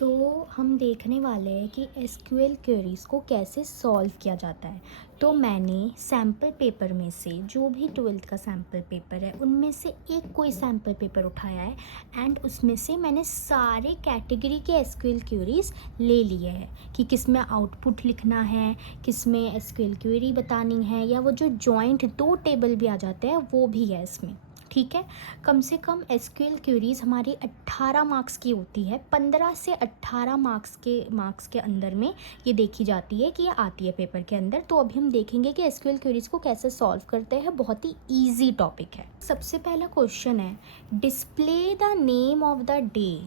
तो हम देखने वाले हैं कि एसक्यूएल क्वेरीज़ को कैसे सॉल्व किया जाता है। तो मैंने सैम्पल पेपर में से जो भी 12th का सैम्पल पेपर है उनमें से एक कोई सैम्पल पेपर उठाया है एंड उसमें से मैंने सारे कैटेगरी के एसक्यूएल क्वेरीज़ ले लिए हैं कि किस में आउटपुट लिखना है, किस में एसक्यूएल क्वेरी बतानी है, या वो जो जॉइंट 2 टेबल भी आ जाते हैं वो भी है इसमें। ठीक है, कम से कम एसक्यूएल क्वेरीज हमारी 18 मार्क्स की होती है। 15 से 18 मार्क्स के अंदर में ये देखी जाती है कि ये आती है पेपर के अंदर। तो अभी हम देखेंगे कि एसक्यूएल क्वेरीज को कैसे सॉल्व करते हैं। बहुत ही ईजी टॉपिक है। सबसे पहला क्वेश्चन है, display the name of the day.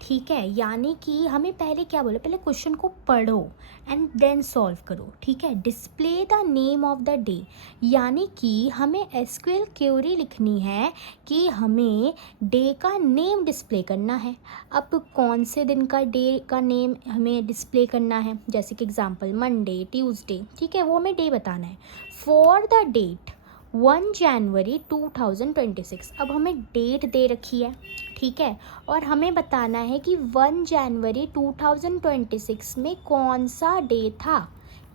ठीक है, यानी कि हमें पहले क्या बोले, पहले क्वेश्चन को पढ़ो एंड देन सॉल्व करो। ठीक है, display the name of the day, यानी कि हमें एसक्यूएल क्वेरी लिखनी है कि हमें डे का नेम डिस्प्ले करना है। अब कौन से दिन का डे का नेम हमें डिस्प्ले करना है, जैसे कि एग्जांपल मंडे, ट्यूसडे। ठीक है, वो हमें डे बताना है। फॉर द डेट 1 जनवरी 2026। अब हमें डेट दे रखी है, ठीक है, और हमें बताना है कि 1 जनवरी 2026 में कौन सा डे था।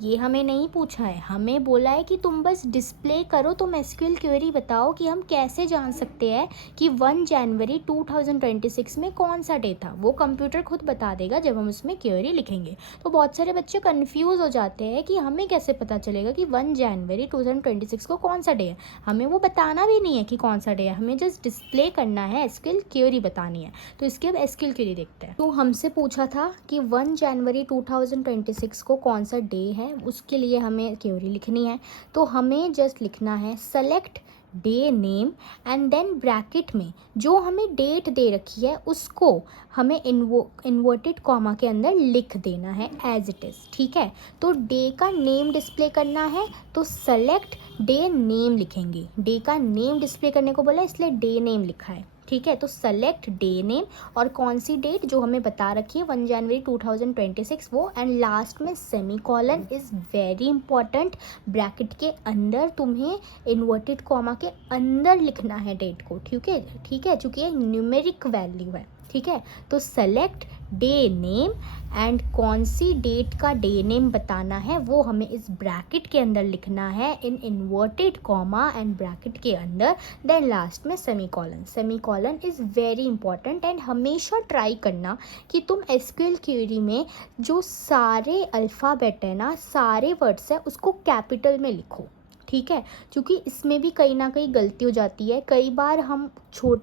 ये हमें नहीं पूछा है, हमें बोला है कि तुम बस डिस्प्ले करो। तुम एसक्यूएल क्वेरी बताओ कि हम कैसे जान सकते हैं कि 1 जनवरी 2026 में कौन सा डे था। वो कंप्यूटर खुद बता देगा जब हम उसमें क्वेरी लिखेंगे। तो बहुत सारे बच्चे कंफ्यूज हो जाते हैं कि हमें कैसे पता चलेगा कि 1 जनवरी 2026 को कौन सा डे है। हमें वो बताना भी नहीं है कि कौन सा डे है, हमें जस्ट डिस्प्ले करना है, एसक्यूएल क्वेरी बतानी है। तो इसके अब एसक्यूएल क्वेरी देखते हैं। तो हमसे पूछा था कि 1 जनवरी 2026 को कौन सा डे है, उसके लिए हमें क्वेरी लिखनी है। तो हमें जस्ट लिखना है select day name and then bracket में जो हमें डेट दे रखी है उसको हमें इन्वर्टेड कॉमा के अंदर लिख देना है एज इट इज़। ठीक है, तो डे का नेम डिस्प्ले करना है तो सेलेक्ट डे नेम लिखेंगे। डे का नेम डिस्प्ले करने को बोला इसलिए डे नेम लिखा है। ठीक है, तो सेलेक्ट डे नेम और कौन सी डेट जो हमें बता रखी है 1 जनवरी 2026 वो, एंड लास्ट में semi colon is very important. Bracket के अंदर तुम्हें इन्वर्टेड कॉमा के अंदर लिखना है डेट को। ठीक है, ठीक है, चूँकि ये न्यूमेरिक वैल्यू है। ठीक है, तो सेलेक्ट डे नेम एंड कौन सी डेट का डे नेम बताना है वो हमें इस ब्रैकेट के अंदर लिखना है in inverted comma and bracket के अंदर, देन लास्ट में semi colon. Semi colon is very important and हमेशा ट्राई करना कि तुम एसक्यूएल क्वेरी में जो सारे अल्फ़ाबेट है ना, सारे वर्ड्स है, उसको कैपिटल में लिखो। ठीक है, क्योंकि इसमें भी कहीं ना कहीं गलती हो जाती है। कई बार हम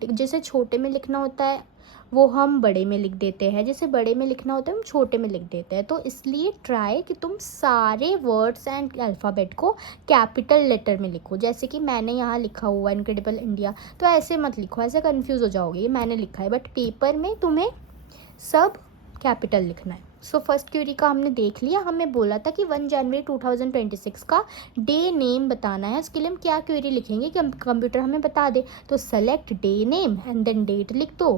जैसे छोटे में लिखना होता है वो हम बड़े में लिख देते हैं, जैसे बड़े में लिखना होता है हम छोटे में लिख देते हैं। तो इसलिए ट्राई कि तुम सारे वर्ड्स एंड अल्फ़ाबेट को कैपिटल लेटर में लिखो। जैसे कि मैंने यहाँ लिखा हुआ इनक्रेडिबल इंडिया, तो ऐसे मत लिखो, ऐसे कंफ्यूज हो जाओगे। ये मैंने लिखा है बट पेपर में तुम्हें सब कैपिटल लिखना है। सो फर्स्ट क्वेरी का हमने देख लिया। हमें बोला था कि 1 जनवरी 2026 का डे नेम बताना है। उसके लिए हम क्या क्वेरी लिखेंगे कि कंप्यूटर हमें बता दे। तो select day name and then date लिख दो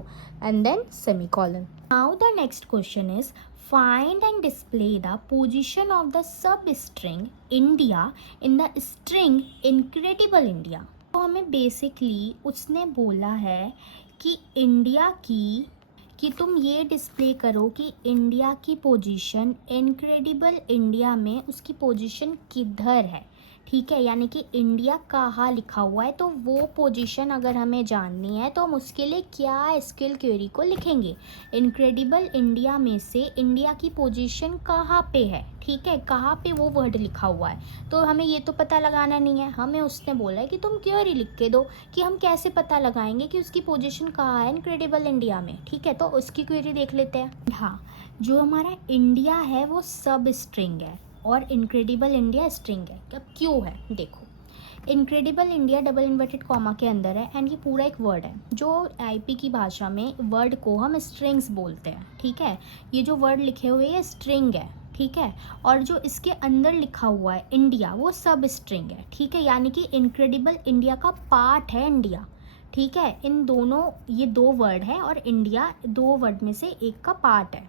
and then semicolon. Now the next question is find and display the position of the substring India in the string incredible India. तो हमें basically उसने बोला है कि India कि तुम ये डिस्प्ले करो कि इंडिया की पोजीशन इनक्रेडिबल इंडिया में उसकी पोजीशन किधर है। ठीक है, यानी कि इंडिया कहाँ लिखा हुआ है, तो वो पोजीशन अगर हमें जाननी है तो हम उसके लिए क्या एसक्यूएल क्वेरी को लिखेंगे। इनक्रेडिबल इंडिया में से इंडिया की पोजीशन कहाँ पे है। ठीक है, कहाँ पे वो वर्ड लिखा हुआ है, तो हमें ये तो पता लगाना नहीं है। हमें उसने बोला है कि तुम क्वेरी लिख के दो कि हम कैसे पता लगाएंगे कि उसकी पोजीशन कहाँ है इनक्रेडिबल इंडिया में। ठीक है, तो उसकी क्वेरी देख लेते हैं। हाँ, जो हमारा इंडिया है वो सब स्ट्रिंग है और इनक्रेडिबल इंडिया स्ट्रिंग है। अब क्यों है देखो, incredible India double inverted comma के अंदर है एंड ये पूरा एक वर्ड है। जो आईपी की भाषा में वर्ड को हम स्ट्रिंग्स बोलते हैं। ठीक है, ये जो वर्ड लिखे हुए ये स्ट्रिंग है। ठीक है, और जो इसके अंदर लिखा हुआ है इंडिया वो सब स्ट्रिंग है। ठीक है, यानी कि इनक्रेडिबल इंडिया का पार्ट है इंडिया। ठीक है, इन दोनों, ये दो वर्ड है और इंडिया दो वर्ड में से एक का पार्ट है।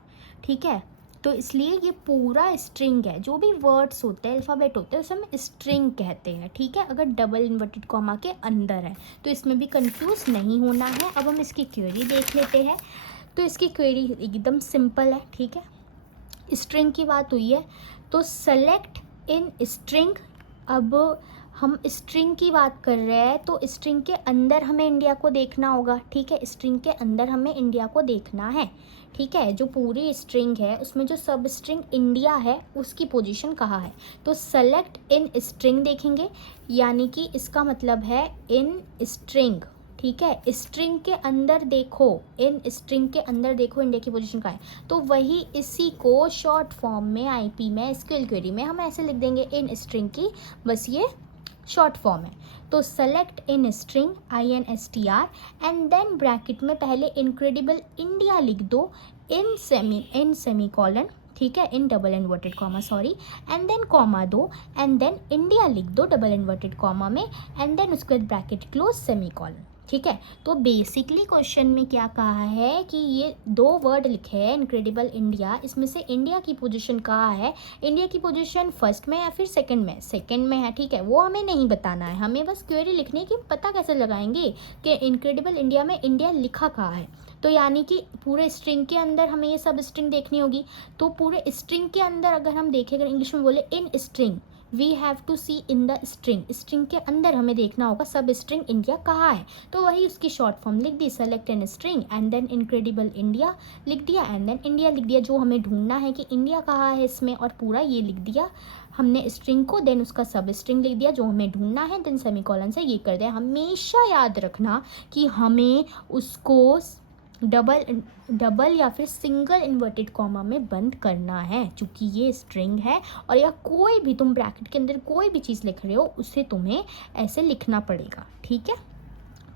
ठीक है, तो इसलिए ये पूरा स्ट्रिंग है। जो भी वर्ड्स होते हैं, अल्फ़ाबेट होते हैं, उसे हम स्ट्रिंग कहते हैं। ठीक है, अगर डबल इन्वर्टेड कॉमा के अंदर है तो इसमें भी कंफ्यूज नहीं होना है। अब हम इसकी क्वेरी देख लेते हैं। तो इसकी क्वेरी एकदम सिंपल है, ठीक है। स्ट्रिंग की बात हुई है तो सेलेक्ट इन स्ट्रिंग। अब हम स्ट्रिंग की बात कर रहे हैं तो स्ट्रिंग के अंदर हमें इंडिया को देखना होगा, ठीक है। स्ट्रिंग के अंदर हमें इंडिया को देखना है, ठीक है। जो पूरी स्ट्रिंग है उसमें जो सब स्ट्रिंग इंडिया है उसकी पोजीशन कहाँ है, तो सेलेक्ट इन स्ट्रिंग देखेंगे, यानी कि इसका मतलब है इन स्ट्रिंग, ठीक है। स्ट्रिंग के अंदर देखो, इन स्ट्रिंग के अंदर देखो इंडिया की पोजीशन कहाँ है, तो वही इसी को शॉर्ट फॉर्म में आईपी में एसक्यूएल क्वेरी में हम ऐसे लिख देंगे इन स्ट्रिंग की, बस ये शॉर्ट फॉर्म है। तो select in string INSTR and then bracket में पहले इनक्रेडिबल इंडिया लिख दो इन सेमी कॉलन, ठीक है, in double inverted comma sorry, and then comma दो एंड देन इंडिया लिख दो डबल इन्वर्टेड कॉमा में एंड देन उसके बाद ब्रैकेट क्लोज सेमी कॉलन, ठीक है। तो बेसिकली क्वेश्चन में क्या कहा है कि ये 2 वर्ड लिखे हैं इनक्रेडिबल इंडिया, इसमें से इंडिया की पोजीशन कहाँ है, इंडिया की पोजीशन फर्स्ट में या फिर सेकंड में है, ठीक है। वो हमें नहीं बताना है, हमें बस क्वेरी लिखने की पता कैसे लगाएंगे कि इनक्रेडिबल इंडिया में इंडिया लिखा कहाँ है। तो यानी कि पूरे स्ट्रिंग के अंदर हमें ये सब स्ट्रिंग देखनी होगी, तो पूरे स्ट्रिंग के अंदर अगर हम देखें, अगर इंग्लिश में बोले in string, we have to see in the string, string के अंदर हमें देखना होगा सब स्ट्रिंग इंडिया कहाँ है, तो वही उसकी शॉर्ट फॉर्म लिख दी, select in string and then incredible India लिख दिया एंड देन इंडिया लिख दिया, जो हमें ढूंढना है कि इंडिया कहाँ है इसमें, और पूरा ये लिख दिया हमने स्ट्रिंग को, देन उसका सब स्ट्रिंग लिख दिया जो हमें ढूंढना है, देन सेमीकोलन से ये कर दिया। हमेशा याद रखना कि हमें उसको डबल या फिर सिंगल इन्वर्टेड कॉमा में बंद करना है, क्योंकि ये स्ट्रिंग है और या कोई भी तुम ब्रैकेट के अंदर कोई भी चीज़ लिख रहे हो उसे तुम्हें ऐसे लिखना पड़ेगा, ठीक है।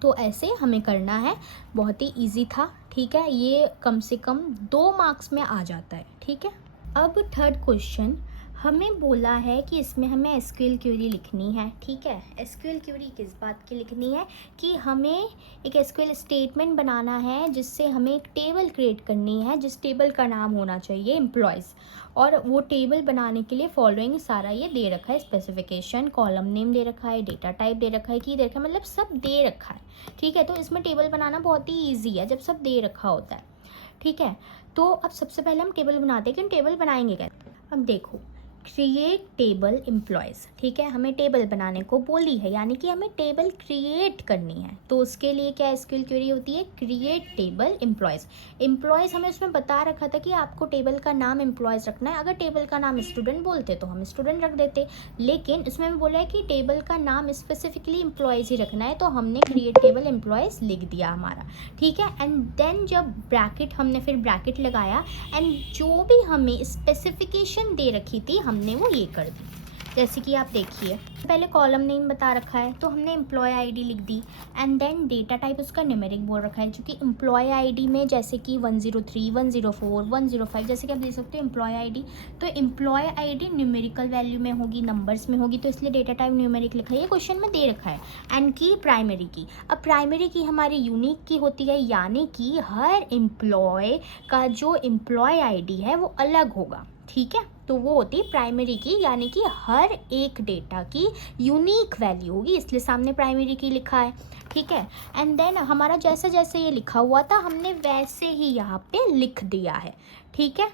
तो ऐसे हमें करना है, बहुत ही इजी था, ठीक है। ये कम से कम 2 मार्क्स में आ जाता है, ठीक है। अब थर्ड क्वेश्चन हमें बोला है कि इसमें हमें एसक्यूएल क्वेरी लिखनी है, ठीक है। एसक्यूएल क्वेरी किस बात की लिखनी है कि हमें एक एसक्यूएल स्टेटमेंट बनाना है जिससे हमें एक टेबल क्रिएट करनी है, जिस टेबल का नाम होना चाहिए एम्प्लॉयज़, और वो टेबल बनाने के लिए फॉलोइंग सारा ये दे रखा है, स्पेसिफिकेशन, कॉलम नेम दे रखा है, डेटा टाइप दे रखा है, की दे रखा है, मतलब सब दे रखा है, ठीक है। तो इसमें टेबल बनाना बहुत ही ईजी है जब सब दे रखा होता है, ठीक है। तो अब सबसे पहले हम टेबल बनाते हैं कि हम टेबल बनाएंगे कैसे। अब देखो, क्रिएट टेबल एम्प्लॉयज़, ठीक है, हमें टेबल बनाने को बोली है, यानी कि हमें टेबल क्रिएट करनी है, तो उसके लिए क्या एसक्यूएल क्वेरी होती है, क्रिएट टेबल एम्प्लॉयज़। एम्प्लॉयज़ हमें उसमें बता रखा था कि आपको टेबल का नाम एम्प्लॉयज़ रखना है, अगर टेबल का नाम स्टूडेंट बोलते तो हम स्टूडेंट रख देते, लेकिन इसमें हमें बोला है कि टेबल का नाम स्पेसिफिकली एम्प्लॉयज़ ही रखना है, तो हमने क्रिएट टेबल एम्प्लॉयज़ लिख दिया हमारा, ठीक है। एंड देन जब ब्रैकेट, हमने फिर ब्रैकेट लगाया एंड जो भी हमें स्पेसिफिकेशन दे रखी थी हमने वो ये कर दी। जैसे कि आप देखिए, पहले कॉलम नेम बता रखा है तो हमने एम्प्लॉय आईडी लिख दी एंड देन डेटा टाइप उसका न्यूमेरिक बोल रखा है, क्योंकि एम्प्लॉय आईडी में जैसे कि 103, 104, 105 जैसे कि आप देख सकते हो एम्प्लॉय आईडी, तो एम्प्लॉय आईडी न्यूमेरिकल वैल्यू में होगी, नंबर्स में होगी, तो इसलिए डेटा टाइप न्यूमेरिक लिखा है, ये क्वेश्चन में दे रखा है। एंड की प्राइमरी की, अब प्राइमरी की हमारी यूनिक की होती है, यानी कि हर एम्प्लॉय का जो एम्प्लॉय आईडी है वो अलग होगा, ठीक है। तो वो होती है प्राइमरी की, यानी कि हर एक डेटा की यूनिक वैल्यू होगी, इसलिए सामने प्राइमरी की लिखा है, ठीक है। एंड देन हमारा जैसे जैसे ये लिखा हुआ था हमने वैसे ही यहाँ पे लिख दिया है, ठीक है।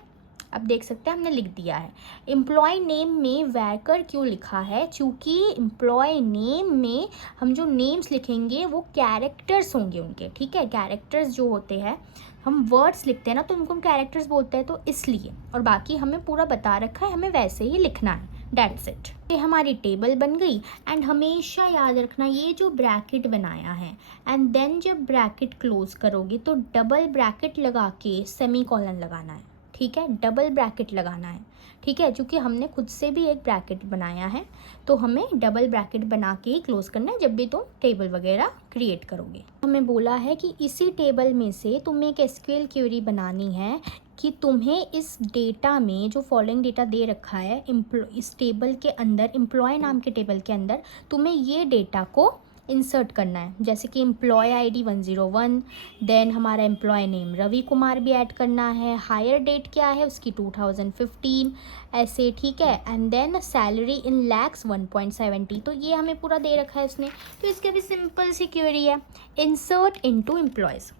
अब देख सकते हैं हमने लिख दिया है। एम्प्लॉय नेम में वर्कर क्यों लिखा है, क्योंकि एम्प्लॉय नेम में हम जो नेम्स लिखेंगे वो कैरेक्टर्स होंगे उनके, ठीक है। कैरेक्टर्स जो होते हैं, हम वर्ड्स लिखते हैं ना तो उनको हम कैरेक्टर्स बोलते हैं, तो इसलिए, और बाकी हमें पूरा बता रखा है, हमें वैसे ही लिखना है, दैट्स इट। ये हमारी टेबल बन गई। एंड हमेशा याद रखना ये जो ब्रैकेट बनाया है एंड देन जब ब्रैकेट क्लोज करोगे तो डबल ब्रैकेट लगा के सेमी कॉलन लगाना है, ठीक है, डबल ब्रैकेट लगाना है, ठीक है, क्योंकि हमने खुद से भी एक ब्रैकेट बनाया है तो हमें डबल ब्रैकेट बना के ही क्लोज करना है जब भी तुम टेबल वगैरह क्रिएट करोगे। हमें बोला है कि इसी टेबल में से तुम्हें एक एसक्यूएल क्वेरी बनानी है कि तुम्हें इस डेटा में जो फॉलोइंग डेटा दे रखा है इस टेबल के अंदर, एम्प्लॉय नाम के टेबल के अंदर तुम्हें ये डेटा को इंसर्ट करना है, जैसे कि एम्प्लॉय आईडी 101, देन हमारा एम्प्लॉय नेम रवि कुमार भी ऐड करना है, हायर डेट क्या है उसकी 2015 ऐसे, ठीक है। And then salary in lakhs 1.70, तो ये हमें पूरा दे रखा है उसने, तो इसके भी सिंपल सी क्वेरी है, इंसर्ट इनटू एम्प्लॉयज़।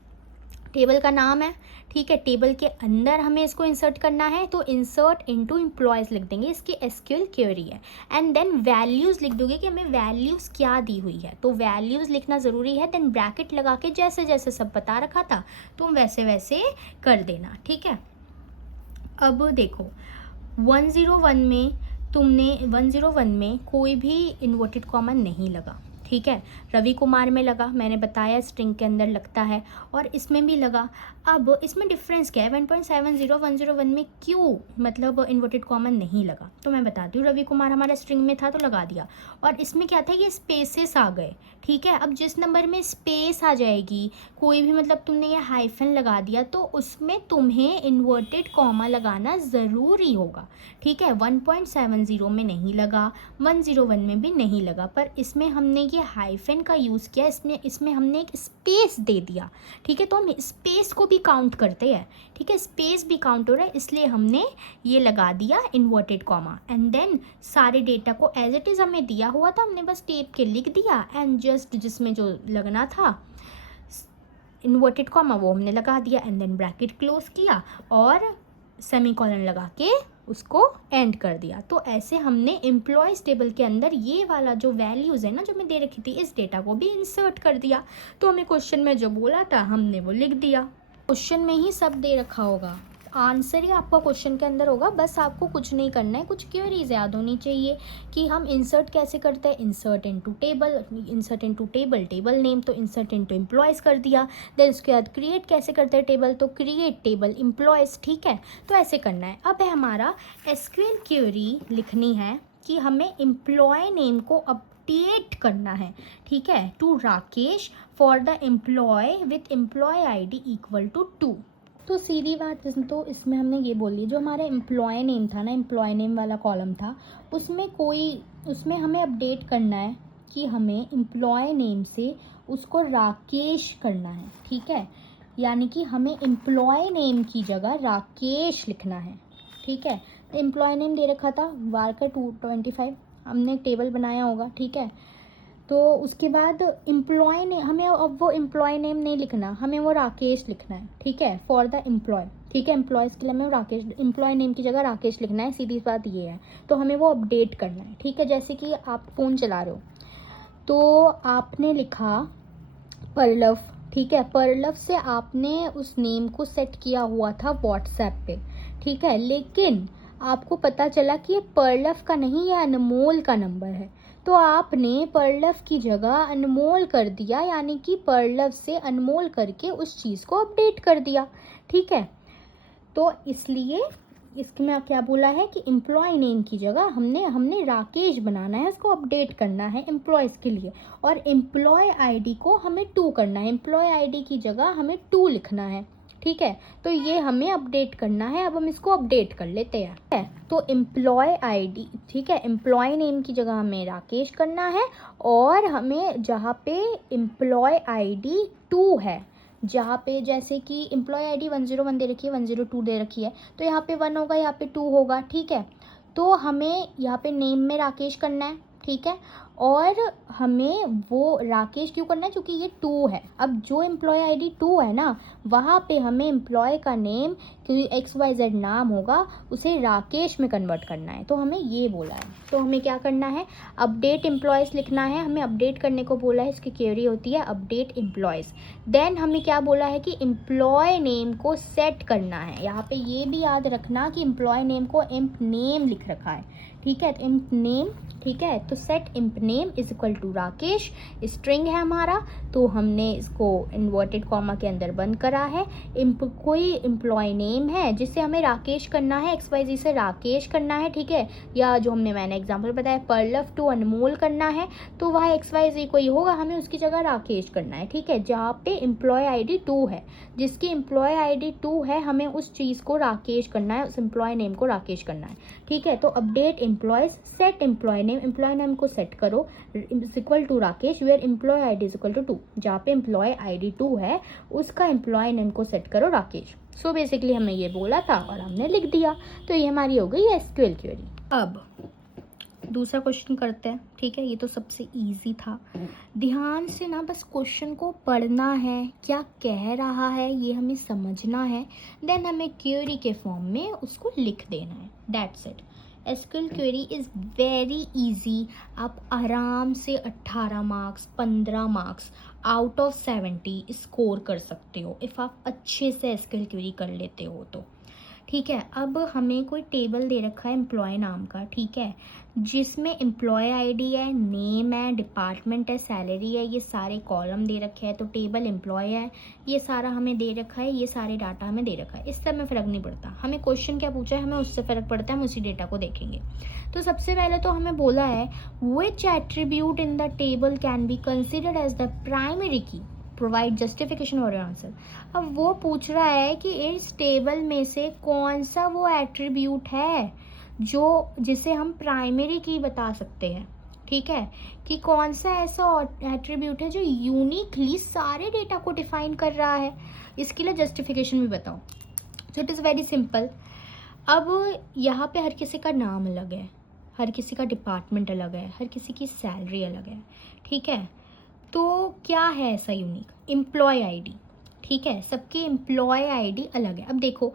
टेबल का नाम है, ठीक है। टेबल के अंदर हमें इसको इंसर्ट करना है, तो इंसर्ट इनटू एम्प्लॉयज़ लिख देंगे, इसकी एसक्यूएल क्वेरी है। एंड देन वैल्यूज़ लिख दोगे कि हमें वैल्यूज़ क्या दी हुई है, तो वैल्यूज़ लिखना ज़रूरी है। देन ब्रैकेट लगा के जैसे जैसे सब बता रखा था तुम वैसे वैसे कर देना, ठीक है। अब देखो 101 में 101 में कोई भी इन्वर्टेड कॉमा नहीं लगा, ठीक है। रवि कुमार में लगा, मैंने बताया स्ट्रिंग के अंदर लगता है, और इसमें भी लगा। अब इसमें डिफरेंस क्या है, 1.70 101 में क्यों मतलब इन्वर्टेड कॉमन नहीं लगा, तो मैं बताती हूँ। रवि कुमार हमारा स्ट्रिंग में था तो लगा दिया, और इसमें क्या था, ये स्पेसेस आ गए, ठीक है। अब जिस नंबर में स्पेस आ जाएगी, कोई भी मतलब तुमने ये हाइफन लगा दिया, तो उसमें तुम्हें इन्वर्टेड कॉमा लगाना ज़रूरी होगा, ठीक है। 1.70 में नहीं लगा, 101 में भी नहीं लगा, पर इसमें हमने ये हाइफन का यूज़ किया, इसमें हमने एक स्पेस दे दिया, ठीक है। तो हम स्पेस को भी काउंट करते हैं, ठीक है, स्पेस भी काउंट हो रहा है, इसलिए हमने ये लगा दिया इन्वर्टेड कॉमा। एंड देन सारे डेटा को एज इट इज़ हमें दिया हुआ था, हमने बस टेप के लिख दिया, एंड जस्ट जिसमें जो लगना था इन्वर्टेड कॉमा वो हमने लगा दिया, एंड देन ब्रैकेट क्लोज किया और सेमीकोलन लगा के उसको एंड कर दिया। तो ऐसे हमने एम्प्लॉयज़ टेबल के अंदर ये वाला जो वैल्यूज़ है ना जो मैं दे रखी थी, इस डेटा को भी इंसर्ट कर दिया। तो हमें क्वेश्चन में जो बोला था हमने वो लिख दिया। क्वेश्चन में ही सब दे रखा होगा, आंसर ही आपका क्वेश्चन के अंदर होगा, बस आपको कुछ नहीं करना है, कुछ क्वेरीज याद होनी चाहिए कि हम इंसर्ट कैसे करते हैं। Insert into table, table name, तो इंसर्ट इनटू एम्प्लॉयज़ कर दिया। देन उसके बाद क्रिएट कैसे करते हैं टेबल, तो क्रिएट टेबल एम्प्लॉयज़, ठीक है। तो ऐसे करना है। अब है हमारा एसक्यूएल क्वेरी लिखनी है कि हमें एम्प्लॉय नेम को अपडेट करना है, ठीक है, to Rakesh for the employee with employee ID equal to 2। तो सीधी बात, तो इसमें हमने ये बोल दी, जो हमारा एम्प्लॉय नेम था ना, एम्प्लॉय नेम वाला कॉलम था, उसमें हमें अपडेट करना है कि हमें एम्प्लॉय नेम से उसको राकेश करना है, ठीक है। यानी कि हमें एम्प्लॉय नेम की जगह राकेश लिखना है, ठीक है। तो एम्प्लॉय नेम दे रखा था वार्कर 225, हमने एक टेबल बनाया होगा, ठीक है। तो उसके बाद एम्प्लॉय ने हमें अब वो एम्प्लॉय नेम नहीं लिखना, हमें वो राकेश लिखना है, ठीक है, फॉर द एम्प्लॉय, ठीक है। एम्प्लॉयज़ के लिए हमें राकेश, एम्प्लॉय नेम की जगह राकेश लिखना है, सीधी बात ये है। तो हमें वो अपडेट करना है, ठीक है। जैसे कि आप फ़ोन चला रहे हो तो आपने लिखा परलव, ठीक है, परलव से आपने उस नेम को सेट किया हुआ था व्हाट्सएप पे, ठीक है। लेकिन आपको पता चला कि ये परलव का नहीं, ये अनमोल का नंबर है, तो आपने परलव की जगह अनमोल कर दिया, यानी कि परलव से अनमोल करके उस चीज़ को अपडेट कर दिया, ठीक है। तो इसलिए इसमें क्या बोला है कि एम्प्लॉय नेम की जगह हमने राकेश बनाना है, उसको अपडेट करना है एम्प्लॉयज़ के लिए, और एम्प्लॉय आईडी को हमें 2 करना है, एम्प्लॉय आईडी की जगह हमें 2 लिखना है, ठीक है। तो ये हमें अपडेट करना है, अब हम इसको अपडेट कर लेते हैं। तो एम्प्लॉय आईडी, ठीक है, एम्प्लॉय नेम की जगह हमें राकेश करना है, और हमें जहाँ पे एम्प्लॉय आईडी 2 है, जहाँ पे जैसे कि एम्प्लॉय आईडी 101 दे रखी है, 102 दे रखी है, तो यहाँ पे 1 होगा, यहाँ पे 2 होगा, ठीक है। तो हमें यहाँ पे नेम में राकेश करना है, ठीक है, और हमें वो राकेश क्यों करना है, क्योंकि ये 2 है। अब जो एम्प्लॉय आईडी 2 है ना, वहाँ पे हमें एम्प्लॉय का नेम, क्योंकि XYZ नाम होगा, उसे राकेश में कन्वर्ट करना है, तो हमें ये बोला है। तो हमें क्या करना है, अपडेट एम्प्लॉयज़ लिखना है, हमें अपडेट करने को बोला है, इसकी क्वेरी होती है अपडेट एम्प्लॉयज़। देन हमें क्या बोला है कि एम्प्लॉय नेम को सेट करना है, यहाँ पे ये भी याद रखना कि एम्प्लॉय नेम को एम्प नेम लिख रखा है, ठीक है, तो एम्प नेम, ठीक है। तो set emp name is equal to Rakesh, string है हमारा, तो हमने इसको इन्वर्टेड कॉमा के अंदर बंद करा है। कोई एम्प्लॉय नेम है जिससे हमें राकेश करना है, XYZ से राकेश करना है, ठीक है, या जो मैंने एग्जांपल बताया परलव टू अनमोल करना है, तो वह XYZ कोई होगा, हमें उसकी जगह राकेश करना है, ठीक है। जहाँ पे एम्प्लॉय आईडी 2 है, जिसकी एम्प्लॉय आईडी 2 है, हमें उस चीज़ को राकेश करना है, उस एम्प्लॉय नेम को राकेश करना है, ठीक है। तो update employees, set employee name को सेट करो is equal to Rakesh, where employee ID is equal to 2, जहाँ पे एम्प्लॉय आईडी 2 है उसका एम्प्लॉय नेम को सेट करो राकेश। सो बेसिकली हमें ये बोला था और हमने लिख दिया, तो ये हमारी हो गई एसक्यूएल क्वेरी। अब दूसरा क्वेश्चन करते हैं, ठीक है। ये तो सबसे इजी था। ध्यान से ना बस क्वेश्चन को पढ़ना है, क्या कह रहा है ये हमें समझना है, देन हमें क्वेरी के फॉर्म में उसको लिख देना है, that's it. SQL query is very easy. आप आराम से 18 marks 15 marks out of 70 score कर सकते हो इफ़ आप अच्छे से एसक्यूएल क्वेरी कर लेते हो तो, ठीक है। अब हमें कोई टेबल दे रखा है एम्प्लॉय नाम का, ठीक है, जिसमें एम्प्लॉय आईडी है, नेम है, डिपार्टमेंट है, सैलरी है, ये सारे कॉलम दे रखे हैं। तो टेबल एम्प्लॉय है, ये सारा हमें दे रखा है, ये सारे डाटा हमें दे रखा है। इससे हमें फ़र्क नहीं पड़ता, हमें क्वेश्चन क्या पूछा है हमें उससे फ़र्क पड़ता है, हम उसी डेटा को देखेंगे। तो सबसे पहले तो हमें बोला है which attribute in the table can be considered as the primary key, provide justification और आंसर। अब वो पूछ रहा है कि इस टेबल में से कौन सा वो एट्रीब्यूट है जो जिसे हम प्राइमरी की बता सकते हैं, ठीक है, कि कौन सा ऐसा एट्रीब्यूट है जो यूनिकली सारे डेटा को डिफाइन कर रहा है। इसके लिए जस्टिफिकेशन भी बताओ। So it is very simple. अब यहाँ पे हर किसी का नाम अलग है, हर किसी का डिपार्टमेंट अलग है, हर किसी की सैलरी अलग है, ठीक है। तो क्या है ऐसा यूनिक? एम्प्लॉय आईडी, ठीक है, सबकी एम्प्लॉय आईडी अलग है। अब देखो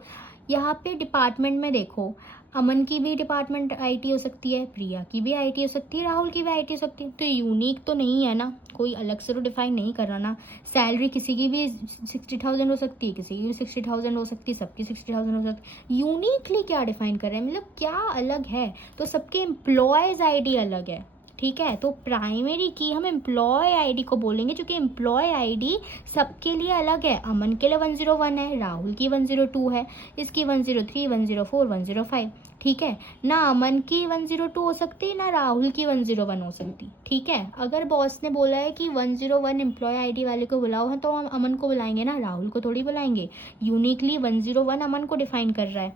यहाँ पे डिपार्टमेंट में देखो, अमन की भी डिपार्टमेंट आईटी हो सकती है, प्रिया की भी आईटी हो सकती है, राहुल की भी आईटी हो सकती है। तो यूनिक तो नहीं है ना, कोई अलग से तो डिफाइन नहीं कर रहा ना। सैलरी किसी की भी 60,000 हो सकती है, किसी की भी 60,000 हो सकती है, सबकी 60,000 हो सकती है। यूनिकली क्या डिफाइन कर रहे हैं, मतलब क्या अलग है? तो सबके एम्प्लॉयज़ आईडी अलग है, ठीक है। तो प्राइमरी की हम एम्प्लॉय आईडी को बोलेंगे, जो कि एम्प्लॉय आईडी सबके लिए अलग है। अमन के लिए 101 है, राहुल की 102 है, इसकी 103, 104, 105, ठीक है ना। अमन की 102 हो सकती ना राहुल की 101 हो सकती, ठीक है। अगर बॉस ने बोला है कि 101 एम्प्लॉय आईडी वाले को बुलाओ है, तो हम अमन को बुलाएंगे ना, राहुल को थोड़ी बुलाएंगे। यूनिकली 101 अमन को डिफाइन कर रहा है।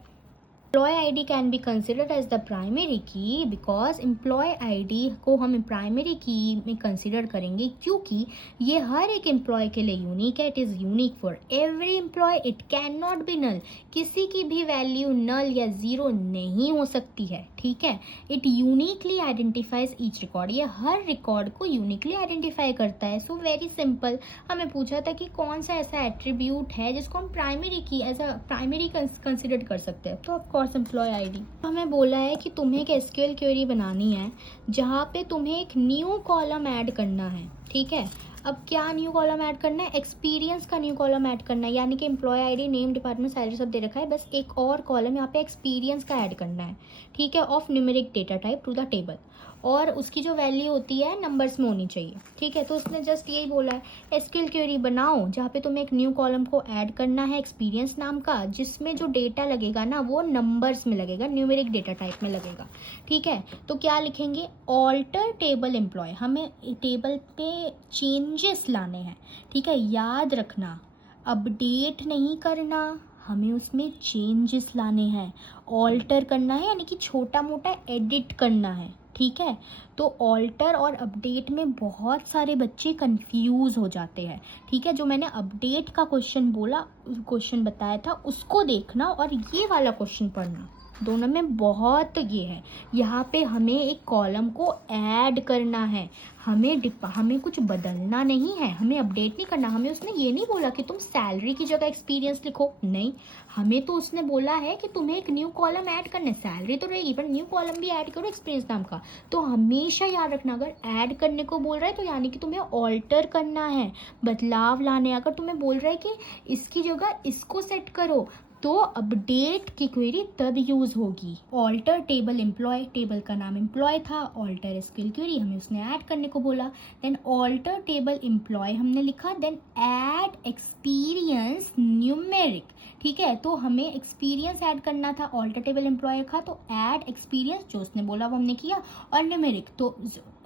Employee ID can be considered as the primary key because employee ID को हम प्राइमरी की में कंसिडर करेंगे क्योंकि ये हर एक एम्प्लॉय के लिए यूनिक है। It is unique for every employee, it can not be null. किसी की भी वैल्यू नल या ज़ीरो नहीं हो सकती है, ठीक है। It uniquely identifies each record, ये हर रिकॉर्ड को यूनिकली आइडेंटिफाई करता है। So very simple. हमें पूछा था कि कौन सा ऐसा एट्रीब्यूट है जिसको हम प्राइमरी की एज अ प्राइमरी कंसिडर कर सकते हैं, तो ऑफकोर्स एम्प्लॉय आईडी। हमें बोला है कि तुम्हें एक एसक्यूएल क्वेरी बनानी है जहाँ पे तुम्हें एक न्यू कॉलम ऐड करना है, ठीक है। अब क्या न्यू कॉलम ऐड करना है? एक्सपीरियंस का न्यू कॉलम ऐड करना है, यानी कि employee ID, name, department, salary सब दे रखा है, बस एक और कॉलम यहाँ पे एक्सपीरियंस का ऐड करना है, ठीक है, of numeric data type two the table. और उसकी जो वैल्यू होती है नंबर्स में होनी चाहिए, ठीक है। तो उसने जस्ट यही बोला है एसक्यूएल क्वेरी बनाओ जहाँ पे तुम्हें एक न्यू कॉलम को ऐड करना है एक्सपीरियंस नाम का, जिसमें जो डेटा लगेगा ना वो नंबर्स में लगेगा, न्यूमेरिक डेटा टाइप में लगेगा, ठीक है। तो क्या लिखेंगे? ऑल्टर टेबल एम्प्लॉय, हमें टेबल पे चेंजेस लाने हैं, ठीक है। याद रखना, अपडेट नहीं करना, हमें उसमें चेंजेस लाने हैं। ऑल्टर करना है यानी कि छोटा मोटा एडिट करना है, ठीक है। तो ऑल्टर और अपडेट में बहुत सारे बच्चे कंफ्यूज हो जाते हैं, ठीक है। जो मैंने अपडेट का क्वेश्चन बोला, क्वेश्चन बताया था, उसको देखना और ये वाला क्वेश्चन पढ़ना, दोनों में बहुत ये है। यहाँ पे हमें एक कॉलम को ऐड करना है, हमें कुछ बदलना नहीं है, हमें अपडेट नहीं करना। हमें उसने ये नहीं बोला कि तुम सैलरी की जगह एक्सपीरियंस लिखो, नहीं। हमें तो उसने बोला है कि तुम्हें एक न्यू कॉलम ऐड करना है, सैलरी तो रहेगी पर न्यू कॉलम भी ऐड करो एक्सपीरियंस नाम का। तो हमेशा याद रखना, अगर ऐड करने को बोल रहा है तो यानी कि तुम्हें ऑल्टर करना है, बदलाव लाने हैं। अगर तुम्हें बोल रहा है कि इसकी जगह इसको सेट करो, तो अपडेट की क्वेरी तब यूज़ होगी। ऑल्टर टेबल एम्प्लॉय, टेबल का नाम एम्प्लॉय था, ऑल्टर एसक्यूएल क्वेरी हमें उसने ऐड करने को बोला, देन ऑल्टर टेबल एम्प्लॉय हमने लिखा, देन ऐड एक्सपीरियंस न्यूमेरिक, ठीक है। तो हमें एक्सपीरियंस ऐड करना था, ऑल्टर टेबल एम्प्लॉय रखा, तो ऐड एक्सपीरियंस जो उसने बोला वो हमने किया, और न्यूमेरिक। तो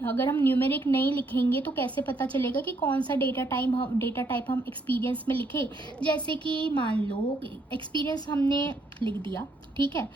अगर हम न्यूमेरिक नहीं लिखेंगे तो कैसे पता चलेगा कि कौन सा डेटा टाइप हम एक्सपीरियंस में लिखे? जैसे कि मान लो एक्सपीरियंस हमने लिख दिया, ठीक है।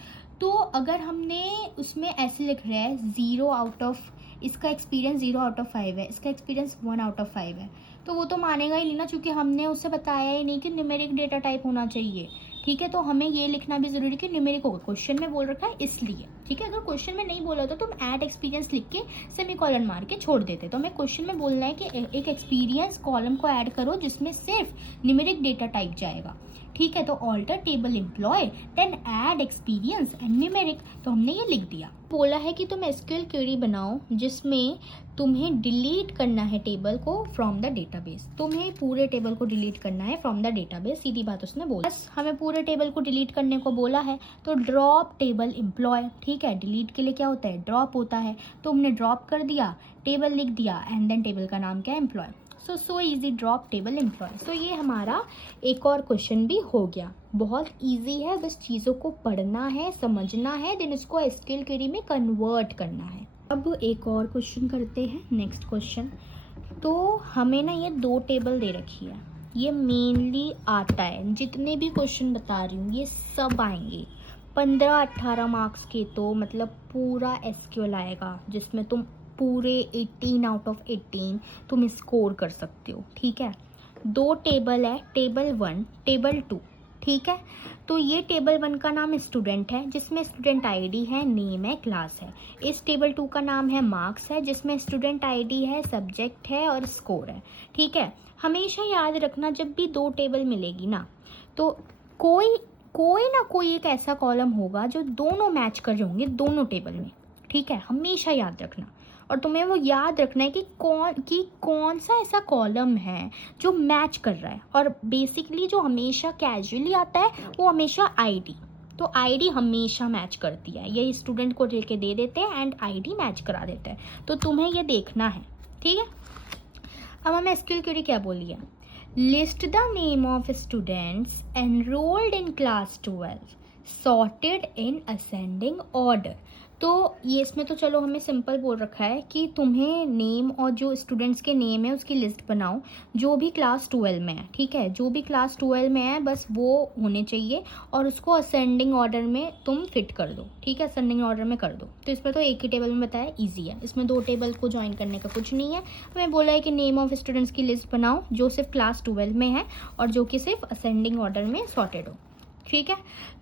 तो अगर हमने उसमें ऐसे लिख रहा है 0 आउट ऑफ, इसका एक्सपीरियंस 0 आउट ऑफ 5 है, इसका एक्सपीरियंस 1 आउट ऑफ 5 है, तो वो तो मानेगा ही नहीं ना, क्योंकि हमने उससे बताया ही नहीं कि न्यूमेरिक डेटा टाइप होना चाहिए, ठीक है, तो हमें ये लिखना भी ज़रूरी है कि न्यूमेरिक होगा, क्वेश्चन में बोल रखा है इसलिए। ठीक है, अगर क्वेश्चन में नहीं बोला होता तो हम ऐड एक्सपीरियंस लिख के सेमीकोलन मार के छोड़ देते। तो हमें क्वेश्चन में बोलना है कि एक एक्सपीरियंस कॉलम को ऐड करो जिसमें सिर्फ न्यूमेरिक डेटा टाइप जाएगा। ठीक है, तो alter table employee then add experience and numeric, तो हमने ये लिख दिया। बोला है कि तुम एसक्यूएल क्वेरी बनाओ जिसमें तुम्हें डिलीट करना है टेबल को फ्रॉम द डेटाबेस। तुम्हें पूरे टेबल को डिलीट करना है फ्रॉम द डेटाबेस, सीधी बात उसने बोला। बस हमें पूरे टेबल को डिलीट करने को बोला है, तो ड्रॉप टेबल एम्प्लॉय। ठीक है, डिलीट के लिए क्या होता है, ड्रॉप होता है, तो हमने ड्रॉप कर दिया, टेबल लिख दिया एंड देन टेबल का नाम क्या है, employ. So easy, drop table employ. So ये हमारा एक और क्वेश्चन भी हो गया। बहुत इजी है, बस चीज़ों को पढ़ना है, समझना है, देन उसको एसक्यूएल क्वेरी में कन्वर्ट करना है। अब एक और क्वेश्चन करते हैं, नेक्स्ट क्वेश्चन। तो हमें ना ये 2 टेबल दे रखी है, ये मेनली आता है, जितने भी क्वेश्चन बता रही हूँ ये सब आएंगे 15-18 मार्क्स के। तो मतलब पूरा एसक्यूएल आएगा जिसमें तुम पूरे 18 आउट ऑफ 18 तुम स्कोर कर सकते हो। ठीक है, 2 टेबल है, टेबल 1, टेबल 2। ठीक है, तो ये टेबल 1 का नाम स्टूडेंट है जिसमें स्टूडेंट आईडी है, नेम है, क्लास है। इस टेबल 2 का नाम है मार्क्स है जिसमें स्टूडेंट आईडी है, सब्जेक्ट है और स्कोर है। ठीक है, हमेशा याद रखना जब भी 2 टेबल मिलेगी ना, तो कोई ना कोई एक ऐसा कॉलम होगा जो दोनों मैच कर रहे होंगे दोनों टेबल में। ठीक है, हमेशा याद रखना, और तुम्हें वो याद रखना है कि कौन सा ऐसा कॉलम है जो मैच कर रहा है। और बेसिकली जो हमेशा कैजुअली आता है वो हमेशा आईडी, तो आईडी हमेशा मैच करती है, ये स्टूडेंट को लेके दे देते हैं एंड आईडी मैच करा देते हैं, तो तुम्हें ये देखना है। ठीक है, अब हमें एसक्यूएल क्वेरी क्या बोली है, list the name of students enrolled in class 12 sorted in ascending order. तो ये इसमें तो चलो हमें सिंपल बोल रखा है कि तुम्हें नेम और जो स्टूडेंट्स के नेम है उसकी लिस्ट बनाओ जो भी क्लास 12 में है। ठीक है, जो भी क्लास 12 में है बस वो होने चाहिए, और उसको असेंडिंग ऑर्डर में तुम फिट कर दो। ठीक है, असेंडिंग ऑर्डर में कर दो। तो इसमें तो एक ही टेबल में बताया, ईजी है, इसमें 2 टेबल को ज्वाइन करने का कुछ नहीं है। हमें बोला है कि नेम ऑफ स्टूडेंट्स की लिस्ट बनाओ जो सिर्फ क्लास 12 में है और जो कि सिर्फ असेंडिंग ऑर्डर में सॉर्टेड हो। ठीक है,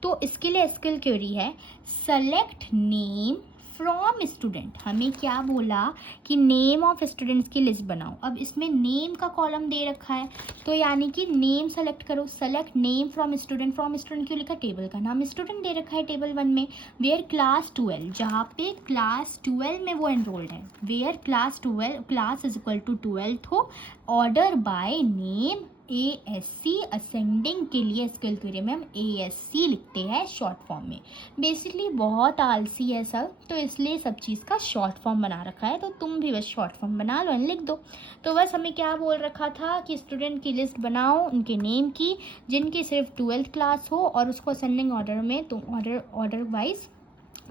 तो इसके लिए एसक्यूएल क्वेरी है सेलेक्ट नेम फ्रॉम स्टूडेंट। हमें क्या बोला कि नेम ऑफ स्टूडेंट्स की लिस्ट बनाओ। अब इसमें नेम का कॉलम दे रखा है, तो यानी कि नेम सेलेक्ट करो, select name from student. From student क्यों लिखा, टेबल का नाम स्टूडेंट दे रखा है टेबल 1 में। वेयर क्लास 12, जहाँ पे क्लास 12 में वो एनरोल्ड है, where class 12 class is equal to 12 हो। Order by name ASC, ascending के लिए एसक्यूएल क्वेरी में हम ASC लिखते हैं शॉर्ट फॉर्म में। बेसिकली बहुत आलसी है सब, तो इसलिए सब चीज़ का शॉर्ट फॉर्म बना रखा है, तो तुम भी बस शॉर्ट फॉर्म बना लो एंड लिख दो। तो बस हमें क्या बोल रखा था कि स्टूडेंट की लिस्ट बनाओ उनके नेम की जिनकी सिर्फ 12th क्लास हो, और उसको असेंडिंग ऑर्डर में तुम ऑर्डर वाइज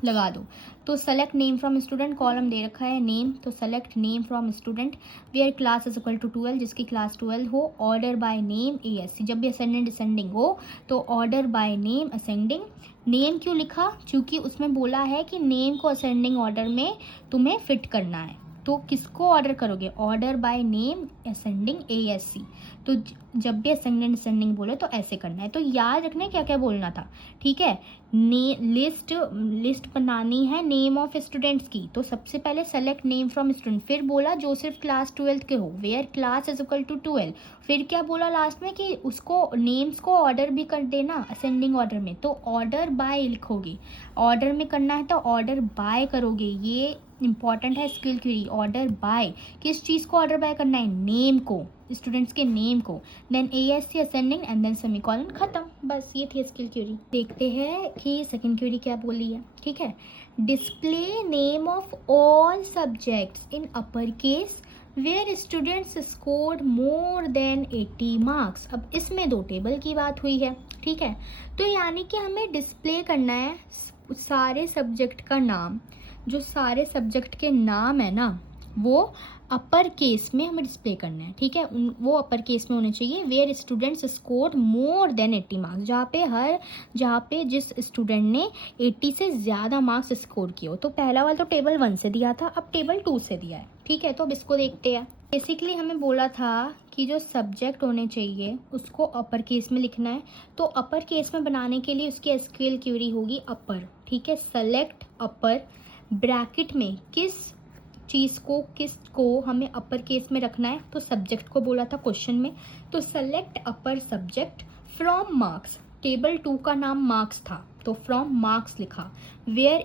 लगा दो। तो select name from student, column दे रखा है नेम, तो select name from student where class is equal to 12, जिसकी क्लास 12 हो। ऑर्डर बाय नेम ASC, जब भी असेंडेंट डिसेंडिंग हो तो order by name ascending. Name क्यों लिखा, क्योंकि उसमें बोला है कि नेम को असेंडिंग ऑर्डर में तुम्हें फिट करना है, तो किसको ऑर्डर करोगे, order by name ascending ASC। तो जब भी असेंडिंग डिसेंडिंग बोले तो ऐसे करना है। तो याद रखना है क्या क्या बोलना था। ठीक है, लिस्ट बनानी है नेम ऑफ स्टूडेंट्स की, तो सबसे पहले सेलेक्ट नेम फ्रॉम स्टूडेंट, फिर बोला जो सिर्फ क्लास 12 के हो, where class is equal to 12। फिर क्या बोला लास्ट में कि उसको नेम्स को ऑर्डर भी कर देना असेंडिंग ऑर्डर में, तो ऑर्डर बाय लिखोगे, ऑर्डर में करना है तो ऑर्डर बाय करोगे। ये इंपॉर्टेंट है एसक्यूएल क्वेरी, ऑर्डर बाय, किस चीज़ को ऑर्डर बाय करना है, नेम को, स्टूडेंट्स के नेम को, then ASC ascending and then semicolon, खत्म। बस ये थी एसक्यूएल क्वेरी। देखते हैं कि सेकंड क्वेरी क्या बोली है। ठीक है, display name of all subjects in upper case where students scored more than 80 marks. अब इसमें 2 टेबल की बात हुई है। ठीक है, तो यानी कि हमें डिस्प्ले करना है सारे सब्जेक्ट का नाम, जो सारे सब्जेक्ट के नाम है ना वो अपर केस में हमें डिस्प्ले करना है। ठीक है, वो अपर केस में होने चाहिए। Where students scored more than 80 marks, जहाँ पे जिस स्टूडेंट ने 80 से ज़्यादा मार्क्स स्कोर किए हो। तो पहला वाला तो टेबल 1 से दिया था, अब टेबल 2 से दिया है। ठीक है, तो अब इसको देखते हैं। बेसिकली हमें बोला था कि जो सब्जेक्ट होने चाहिए उसको अपर केस में लिखना है। तो अपर केस में बनाने के लिए उसकी एसक्यूएल क्वेरी होगी अपर, ठीक है। सेलेक्ट अपर, ब्रैकेट में किसको हमें अपर केस में रखना है, तो सब्जेक्ट को बोला था क्वेश्चन में। तो select upper subject from marks, table 2 का नाम मार्क्स था तो फ्रॉम मार्क्स लिखा। Where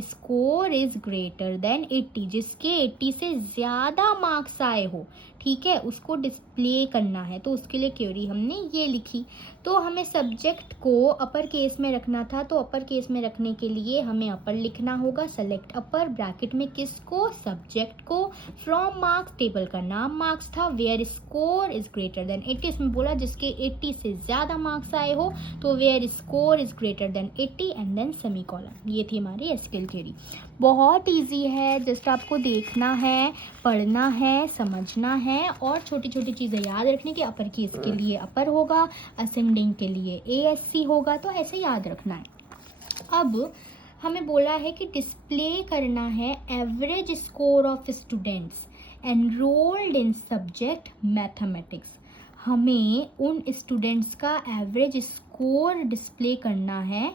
score is greater than 80, जिसके 80 से ज़्यादा मार्क्स आए हो, ठीक है, उसको डिस्प्ले करना है। तो उसके लिए क्वेरी हमने ये लिखी। तो हमें सब्जेक्ट को अपर केस में रखना था, तो अपर केस में रखने के लिए हमें अपर लिखना होगा। सेलेक्ट अपर, ब्रैकेट में किसको, सब्जेक्ट को, फ्रॉम मार्क्स, टेबल का नाम मार्क्स था, where score is greater than 80, इसमें बोला जिसके 80 से ज़्यादा मार्क्स आए हो, तो where score is greater than 80 and then semicolon. ये थी हमारी एसक्यूएल क्वेरी। बहुत इजी है, जस्ट आपको देखना है, पढ़ना है, समझना है और छोटी छोटी चीज़ें याद रखने की। अपर केस के लिए अपर होगा, असेंडिंग के लिए ASC होगा, तो ऐसे याद रखना है। अब हमें बोला है कि डिस्प्ले करना है average score of students enrolled in subject mathematics. हमें उन स्टूडेंट्स का एवरेज स्कोर डिस्प्ले करना है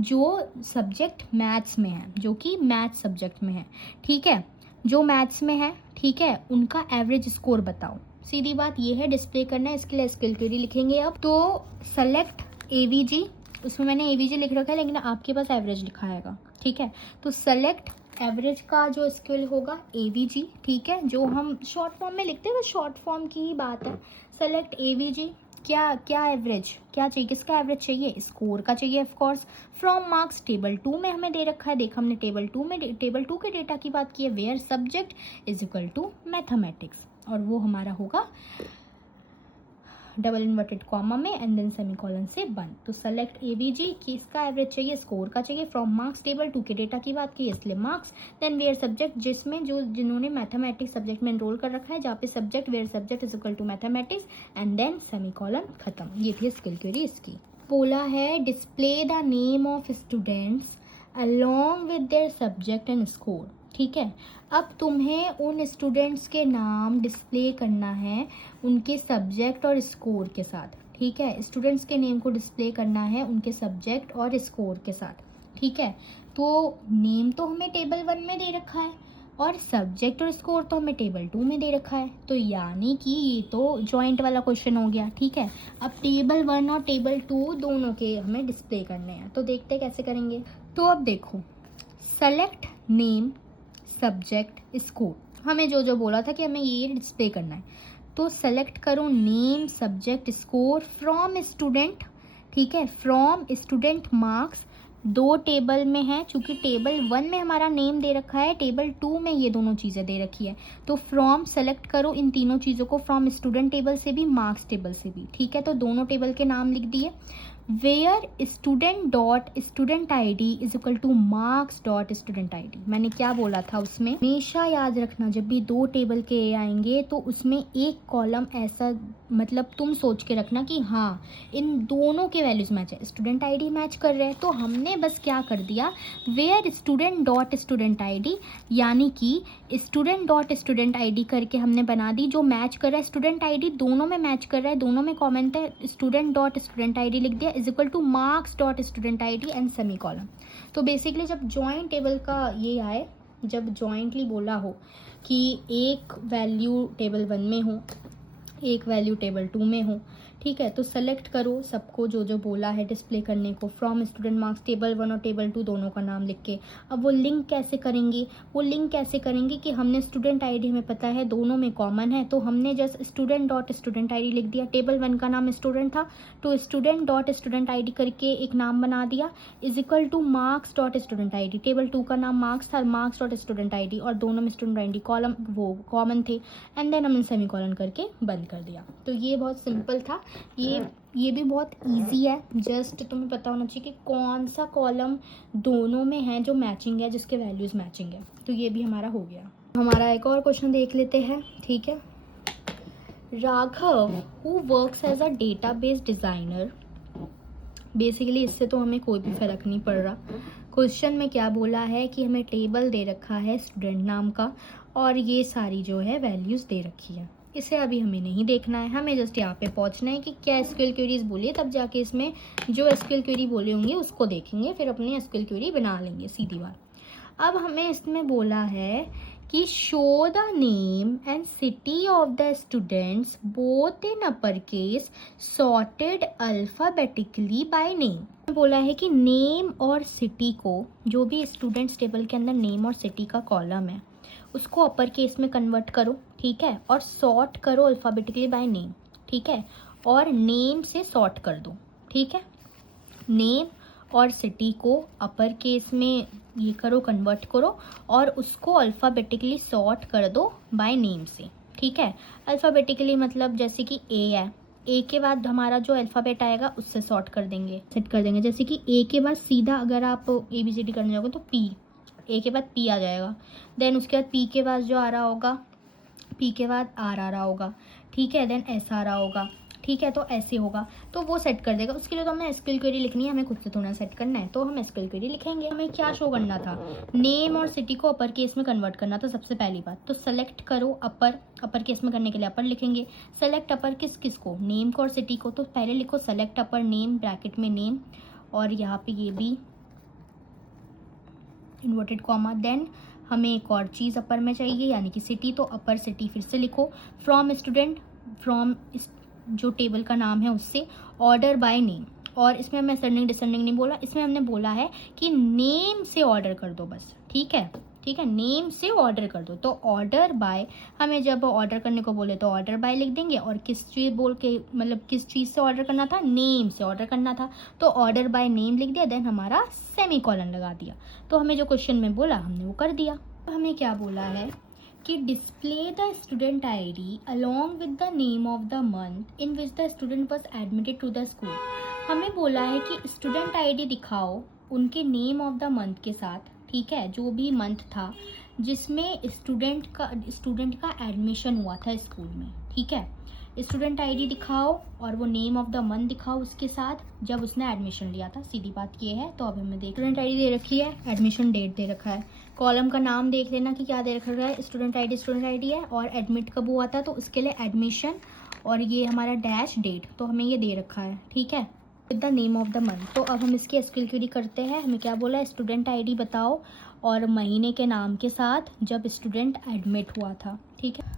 जो सब्जेक्ट मैथ्स में है, जो कि मैथ्स सब्जेक्ट में है, ठीक है। जो मैथ्स में है, ठीक है, उनका एवरेज स्कोर बताओ। सीधी बात ये है, डिस्प्ले करना है, इसके लिए एसक्यूएल क्वेरी लिखेंगे। अब तो सेलेक्ट AVG, उसमें मैंने AVG लिख रखा है लेकिन आपके पास एवरेज लिखा आएगा, ठीक है। तो सेलेक्ट एवरेज का जो स्केल होगा AVG, ठीक है, जो हम शॉर्ट फॉर्म में लिखते हैं, बस शॉर्ट फॉर्म की ही बात है। सेलेक्ट AVG, क्या एवरेज क्या चाहिए, किसका एवरेज चाहिए, स्कोर का चाहिए of course. From marks, table 2 में हमें दे रखा है, देखा हमने टेबल 2 के डेटा की बात की है। Where subject is equal to mathematics, और वो हमारा होगा डबल इन्वर्टेड कॉमा में एंड देन सेमीकोलन से बंद। तो सेलेक्ट AVG, किसका एवरेज चाहिए, स्कोर का चाहिए। फ्रॉम मार्क्स, टेबल 2 के डेटा की बात की है इसलिए मार्क्स। देन वेयर सब्जेक्ट, जिसमें जिन्होंने मैथमेटिक्स सब्जेक्ट में एनरोल कर रखा है, जहाँ पे subject where subject is equal to mathematics and then semicolon, खत्म। ये थी स्किल क्वेरी इसकी। बोला है display the name of students along with their subject and score, ठीक है। अब तुम्हें उन स्टूडेंट्स के नाम डिस्प्ले करना है उनके सब्जेक्ट और स्कोर के साथ, ठीक है। स्टूडेंट्स के नेम को डिस्प्ले करना है उनके सब्जेक्ट और स्कोर के साथ, ठीक है। तो नेम तो हमें टेबल 1 में दे रखा है और सब्जेक्ट और स्कोर तो हमें टेबल 2 में दे रखा है, तो यानी कि ये तो जॉइंट वाला क्वेश्चन हो गया, ठीक है। अब टेबल 1 और टेबल 2 दोनों के हमें डिस्प्ले करने हैं, तो देखते हैं कैसे करेंगे। तो अब देखो, सेलेक्ट नेम सब्जेक्ट स्कोर, हमें जो बोला था कि हमें ये डिस्प्ले करना है, तो सेलेक्ट करो name subject score from student, ठीक है, फ्रॉम स्टूडेंट मार्क्स। दो टेबल में है, चूंकि टेबल 1 में हमारा नेम दे रखा है, टेबल 2 में ये दोनों चीज़ें दे रखी है, तो फ्रॉम सेलेक्ट करो इन तीनों चीज़ों को, फ्रॉम स्टूडेंट टेबल से भी, मार्क्स टेबल से भी, ठीक है। तो दोनों टेबल के नाम लिख दिए। Where student dot student ID is equal to marks dot student ID, मैंने क्या बोला था उसमें, हमेशा याद रखना जब भी दो टेबल के आएंगे तो उसमें एक कॉलम ऐसा, मतलब तुम सोच के रखना कि हाँ इन दोनों के वैल्यूज मैच है, स्टूडेंट ID मैच कर रहे हैं। तो हमने बस क्या कर दिया, where student dot student ID, यानी कि स्टूडेंट डॉट स्टूडेंट ID करके हमने बना दी, जो मैच कर रहा है स्टूडेंट ID दोनों में मैच कर रहा है, दोनों में कॉमन है, स्टूडेंट डॉट स्टूडेंट ID लिख दिया is equal to marks dot student ID and semi column. तो बेसिकली जब जॉइंट टेबल का ये आए, जब जॉइंटली बोला हो कि एक वैल्यू टेबल 1 में हो, एक वैल्यू टेबल 2 में हो, ठीक है, तो सेलेक्ट करो सबको जो बोला है डिस्प्ले करने को, फ्रॉम स्टूडेंट मार्क्स, टेबल 1 और टेबल 2 दोनों का नाम लिख के। अब वो लिंक कैसे करेंगे, कि हमने स्टूडेंट ID हमें पता है दोनों में कॉमन है, तो हमने just student dot student ID लिख दिया। टेबल 1 का नाम स्टूडेंट था, तो स्टूडेंट डॉट स्टूडेंट ID करके एक नाम बना दिया is equal to marks dot student ID। Table 2 का नाम मार्क्स था, मार्क्स डॉट स्टूडेंट ID, और दोनों में स्टूडेंट ID कॉलम वो कॉमन थे, एंड देन हमने सेमी कॉलन करके बंद कर दिया। तो ये बहुत सिंपल था, ये भी बहुत इजी है, जस्ट तुम्हें पता होना चाहिए कि कौन सा कॉलम दोनों में है जो मैचिंग है, जिसके वैल्यूज मैचिंग है। तो ये भी हमारा हो गया। हमारा एक और क्वेश्चन देख लेते हैं, ठीक है। Raghav who works as a database designer, basically इससे तो हमें कोई भी फ़र्क नहीं पड़ रहा, क्वेश्चन में क्या बोला है कि हमें टेबल दे रखा है स्टूडेंट नाम का और ये सारी जो है वैल्यूज़ दे रखी है। इसे अभी हमें नहीं देखना है, हमें जस्ट यहाँ पे पहुँचना है कि क्या एसक्यूएल क्वेरीज बोली है, तब जाके इसमें जो एसक्यूएल क्वेरी बोले होंगे उसको देखेंगे, फिर अपनी एसक्यूएल क्वेरी बना लेंगे सीधी बात। अब हमें इसमें बोला है कि show the name and city of the students both in upper case sorted alphabetically by name. बोला है कि नेम और सिटी को, जो भी स्टूडेंट्स टेबल के अंदर नेम और सिटी का कॉलम है उसको अपर केस में कन्वर्ट करो, ठीक है, और सॉर्ट करो अल्फ़ाबेटिकली बाय नेम, ठीक है, और नेम से सॉर्ट कर दो, ठीक है। नेम और सिटी को अपर केस में ये करो, कन्वर्ट करो और उसको अल्फ़ाबेटिकली सॉर्ट कर दो बाय नेम से, ठीक है। अल्फ़ाबेटिकली मतलब जैसे कि ए है, ए के बाद हमारा जो अल्फ़ाबेट आएगा उससे सॉर्ट कर देंगे, सेट कर देंगे। जैसे कि ए के बाद सीधा अगर आप ABCD करने जाओगे तो पी, ए के बाद पी आ जाएगा, देन उसके बाद पी के बाद जो आ रहा होगा, पी के बाद आर आ रहा होगा, ठीक है, देन एस आ रहा होगा, ठीक है, तो ऐसे होगा, तो वो सेट कर देगा। उसके लिए तो हमें एसक्यूएल क्वेरी लिखनी है, हमें खुद से थोड़ा सेट करना है, तो हम एसक्यूएल क्वेरी लिखेंगे। हमें क्या शो करना था, नेम और सिटी को अपर केस में कन्वर्ट करना था सबसे पहली बात, तो सेलेक्ट करो अपर केस में करने के लिए अपर लिखेंगे। सेलेक्ट अपर किस को, नेम को और सिटी को, तो पहले लिखो सेलेक्ट अपर नेम ब्रैकेट में नेम और यहाँ पे ये भी इन्वर्टेड कॉमा। देन हमें एक और चीज़ अपर में चाहिए यानी कि सिटी, तो अपर सिटी फिर से लिखो। फ्रॉम स्टूडेंट, फ्रॉम जो टेबल का नाम है उससे, ऑर्डर बाय नेम, और इसमें हमें असेंडिंग डिसेंडिंग नहीं बोला, इसमें हमने बोला है कि नेम से ऑर्डर कर दो बस, ठीक है, ठीक है, नेम से ऑर्डर कर दो। तो ऑर्डर बाय, हमें जब ऑर्डर करने को बोले तो ऑर्डर बाय लिख देंगे, और किस चीज़ बोल के मतलब किस चीज़ से ऑर्डर करना था, नेम से ऑर्डर करना था, तो ऑर्डर बाय नेम लिख दिया, देन हमारा सेमी कॉलन लगा दिया। तो हमें जो क्वेश्चन में बोला हमने वो कर दिया। हमें क्या बोला है कि display the student ID along with the name of the month in which the student was admitted to the school. हमें बोला है कि स्टूडेंट ID दिखाओ उनके नेम ऑफ द मंथ के साथ, ठीक है, जो भी मंथ था जिसमें स्टूडेंट का एडमिशन हुआ था स्कूल में, ठीक है। स्टूडेंट ID दिखाओ और वो नेम ऑफ द मंथ दिखाओ उसके साथ जब उसने एडमिशन लिया था, सीधी बात ये है। तो अब हमें देख, स्टूडेंट ID दे रखी है, एडमिशन डेट दे रखा है, कॉलम का नाम देख लेना कि क्या दे रखा है, स्टूडेंट ID है, और एडमिट कब हुआ था तो उसके लिए एडमिशन, और ये हमारा डैश डेट, तो हमें ये दे रखा है, ठीक है, with the name of the month. तो अब हम इसकी एसक्यूएल क्वेरी करते हैं। हमें क्या बोला है, स्टूडेंट ID बताओ और महीने के नाम के साथ जब स्टूडेंट एडमिट हुआ था, ठीक है।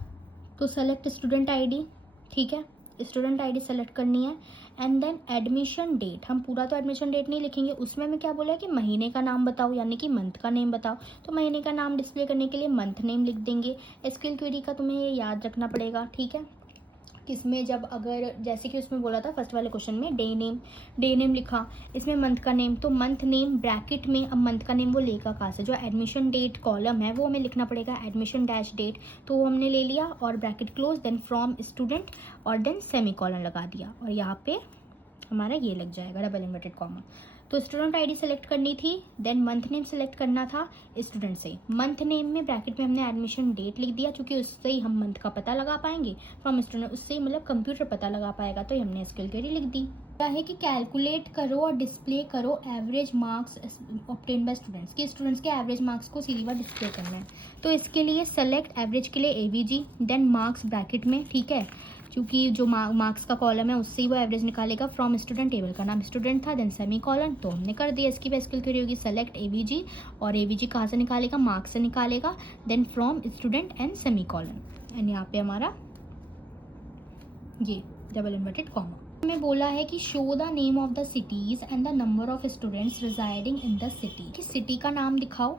तो सेलेक्ट स्टूडेंट ID, ठीक है, स्टूडेंट ID सेलेक्ट करनी है, एंड देन एडमिशन डेट, हम पूरा तो एडमिशन डेट नहीं लिखेंगे, उसमें हमें क्या बोला है कि महीने का नाम बताओ यानी कि मंथ का नेम बताओ, तो महीने का नाम डिस्प्ले करने के लिए मंथ नेम लिख देंगे। एसक्यूएल क्वेरी का तुम्हें ये याद रखना पड़ेगा, ठीक है, किसमें जब अगर जैसे कि उसमें बोला था फर्स्ट वाले क्वेश्चन में डे नेम लिखा, इसमें मंथ का नेम, तो मंथ नेम ब्रैकेट में, अब मंथ का नेम वो लेगा कहाँ से, जो एडमिशन डेट कॉलम है वो हमें लिखना पड़ेगा, एडमिशन डैश डेट, तो वो हमने ले लिया और bracket close, then from student और देन सेमी कॉलन लगा दिया, और यहाँ पे हमारा ये लग जाएगा डबल इन्वर्टेड कॉमा। तो स्टूडेंट ID सेलेक्ट करनी थी, देन मंथ नेम सेलेक्ट करना था स्टूडेंट से, मंथ नेम में ब्रैकेट में हमने एडमिशन डेट लिख दिया क्योंकि उससे ही हम मंथ का पता लगा पाएंगे, फ्रॉम स्टूडेंट उससे ही मतलब कंप्यूटर पता लगा पाएगा, तो हमने एसक्यूएल क्वेरी लिख दी। क्या है कि कैलकुलेट करो और डिस्प्ले करो average marks obtain bye students, कि स्टूडेंट्स के एवरेज मार्क्स को सीधी बार डिस्प्ले करना है। तो इसके लिए सेलेक्ट एवरेज के लिए AVG, देन मार्क्स ब्रैकेट में, ठीक है, क्योंकि जो मार्क्स का कॉलम है उससे ही वो एवरेज निकालेगा, फ्रॉम स्टूडेंट, टेबल का नाम स्टूडेंट था, देन सेमी कॉलन, तो हमने कर दिया। इसकी भी एसक्यूएल क्वेरी होगी सेलेक्ट AVG, और AVG कहाँ से निकालेगा, मार्क्स से निकालेगा, then from student and semicolon, and यहाँ पे हमारा ये डबल इन्वर्टेड कॉमा। हमें बोला है कि show the name of the cities and the number of students residing in the city, कि सिटी का नाम दिखाओ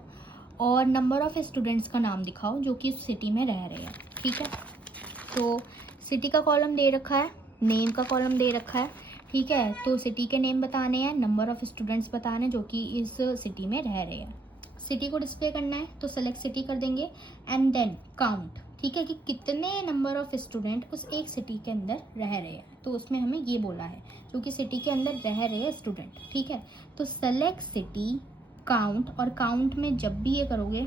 और नंबर ऑफ स्टूडेंट्स का नाम दिखाओ जो कि उस सिटी में रह रहे हैं, ठीक है। तो सिटी का कॉलम दे रखा है, नेम का कॉलम दे रखा है, ठीक है, तो सिटी के नेम बताने हैं, नंबर ऑफ स्टूडेंट्स बताने जो कि इस सिटी में रह रहे हैं। सिटी को डिस्प्ले करना है तो सेलेक्ट सिटी कर देंगे, एंड देन काउंट, ठीक है, कि कितने नंबर ऑफ स्टूडेंट उस एक सिटी के अंदर रह रहे हैं, तो उसमें हमें ये बोला है जो कि सिटी के अंदर रह रहे हैं स्टूडेंट, ठीक है। तो सेलेक्ट सिटी काउंट, और काउंट में जब भी ये करोगे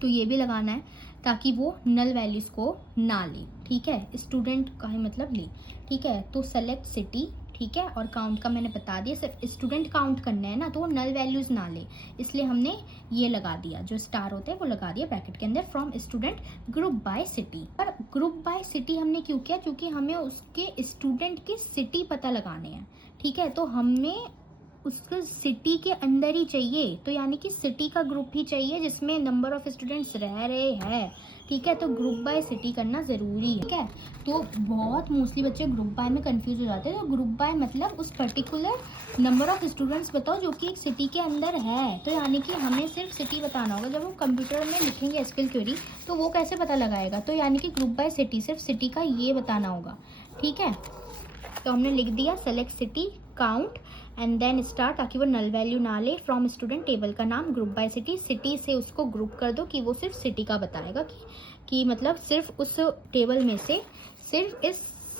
तो ये भी लगाना है ताकि वो नल वैल्यूज़ को ना ले, ठीक है, स्टूडेंट का ही मतलब ले, ठीक है। तो सेलेक्ट सिटी, ठीक है। और काउंट का मैंने बता दिया, सिर्फ स्टूडेंट काउंट करना है ना, तो वो नल वैल्यूज़ ना ले, इसलिए हमने ये लगा दिया, जो स्टार होते हैं वो लगा दिया ब्रैकेट के अंदर, from student group by city. पर ग्रुप बाय सिटी हमने क्यों किया, क्योंकि हमें उसके स्टूडेंट की सिटी पता लगाने हैं, ठीक है। तो हमें उसको सिटी के अंदर ही चाहिए, तो यानी कि सिटी का ग्रुप ही चाहिए जिसमें नंबर ऑफ स्टूडेंट्स रह रहे हैं, ठीक है। तो ग्रुप बाय सिटी करना ज़रूरी है, ठीक है। तो बहुत मोस्टली बच्चे ग्रुप बाय में कंफ्यूज हो जाते हैं। तो ग्रुप बाय मतलब उस पर्टिकुलर नंबर ऑफ स्टूडेंट्स बताओ जो कि एक सिटी के अंदर है, तो यानी कि हमें सिर्फ सिटी बताना होगा। जब हम कंप्यूटर में लिखेंगे एसक्यूएल क्वेरी तो वो कैसे पता लगाएगा, तो यानी कि ग्रुप बाय सिटी, सिर्फ सिटी का ये बताना होगा, ठीक है। तो हमने लिख दिया select city count and then star, ताकि वो नल वैल्यू ना ले, फ्रॉम स्टूडेंट टेबल का नाम ग्रुप बाय सिटी, सिटी से उसको ग्रुप कर दो कि वो सिर्फ सिटी का बताएगा, कि मतलब सिर्फ उस टेबल में से सिर्फ इस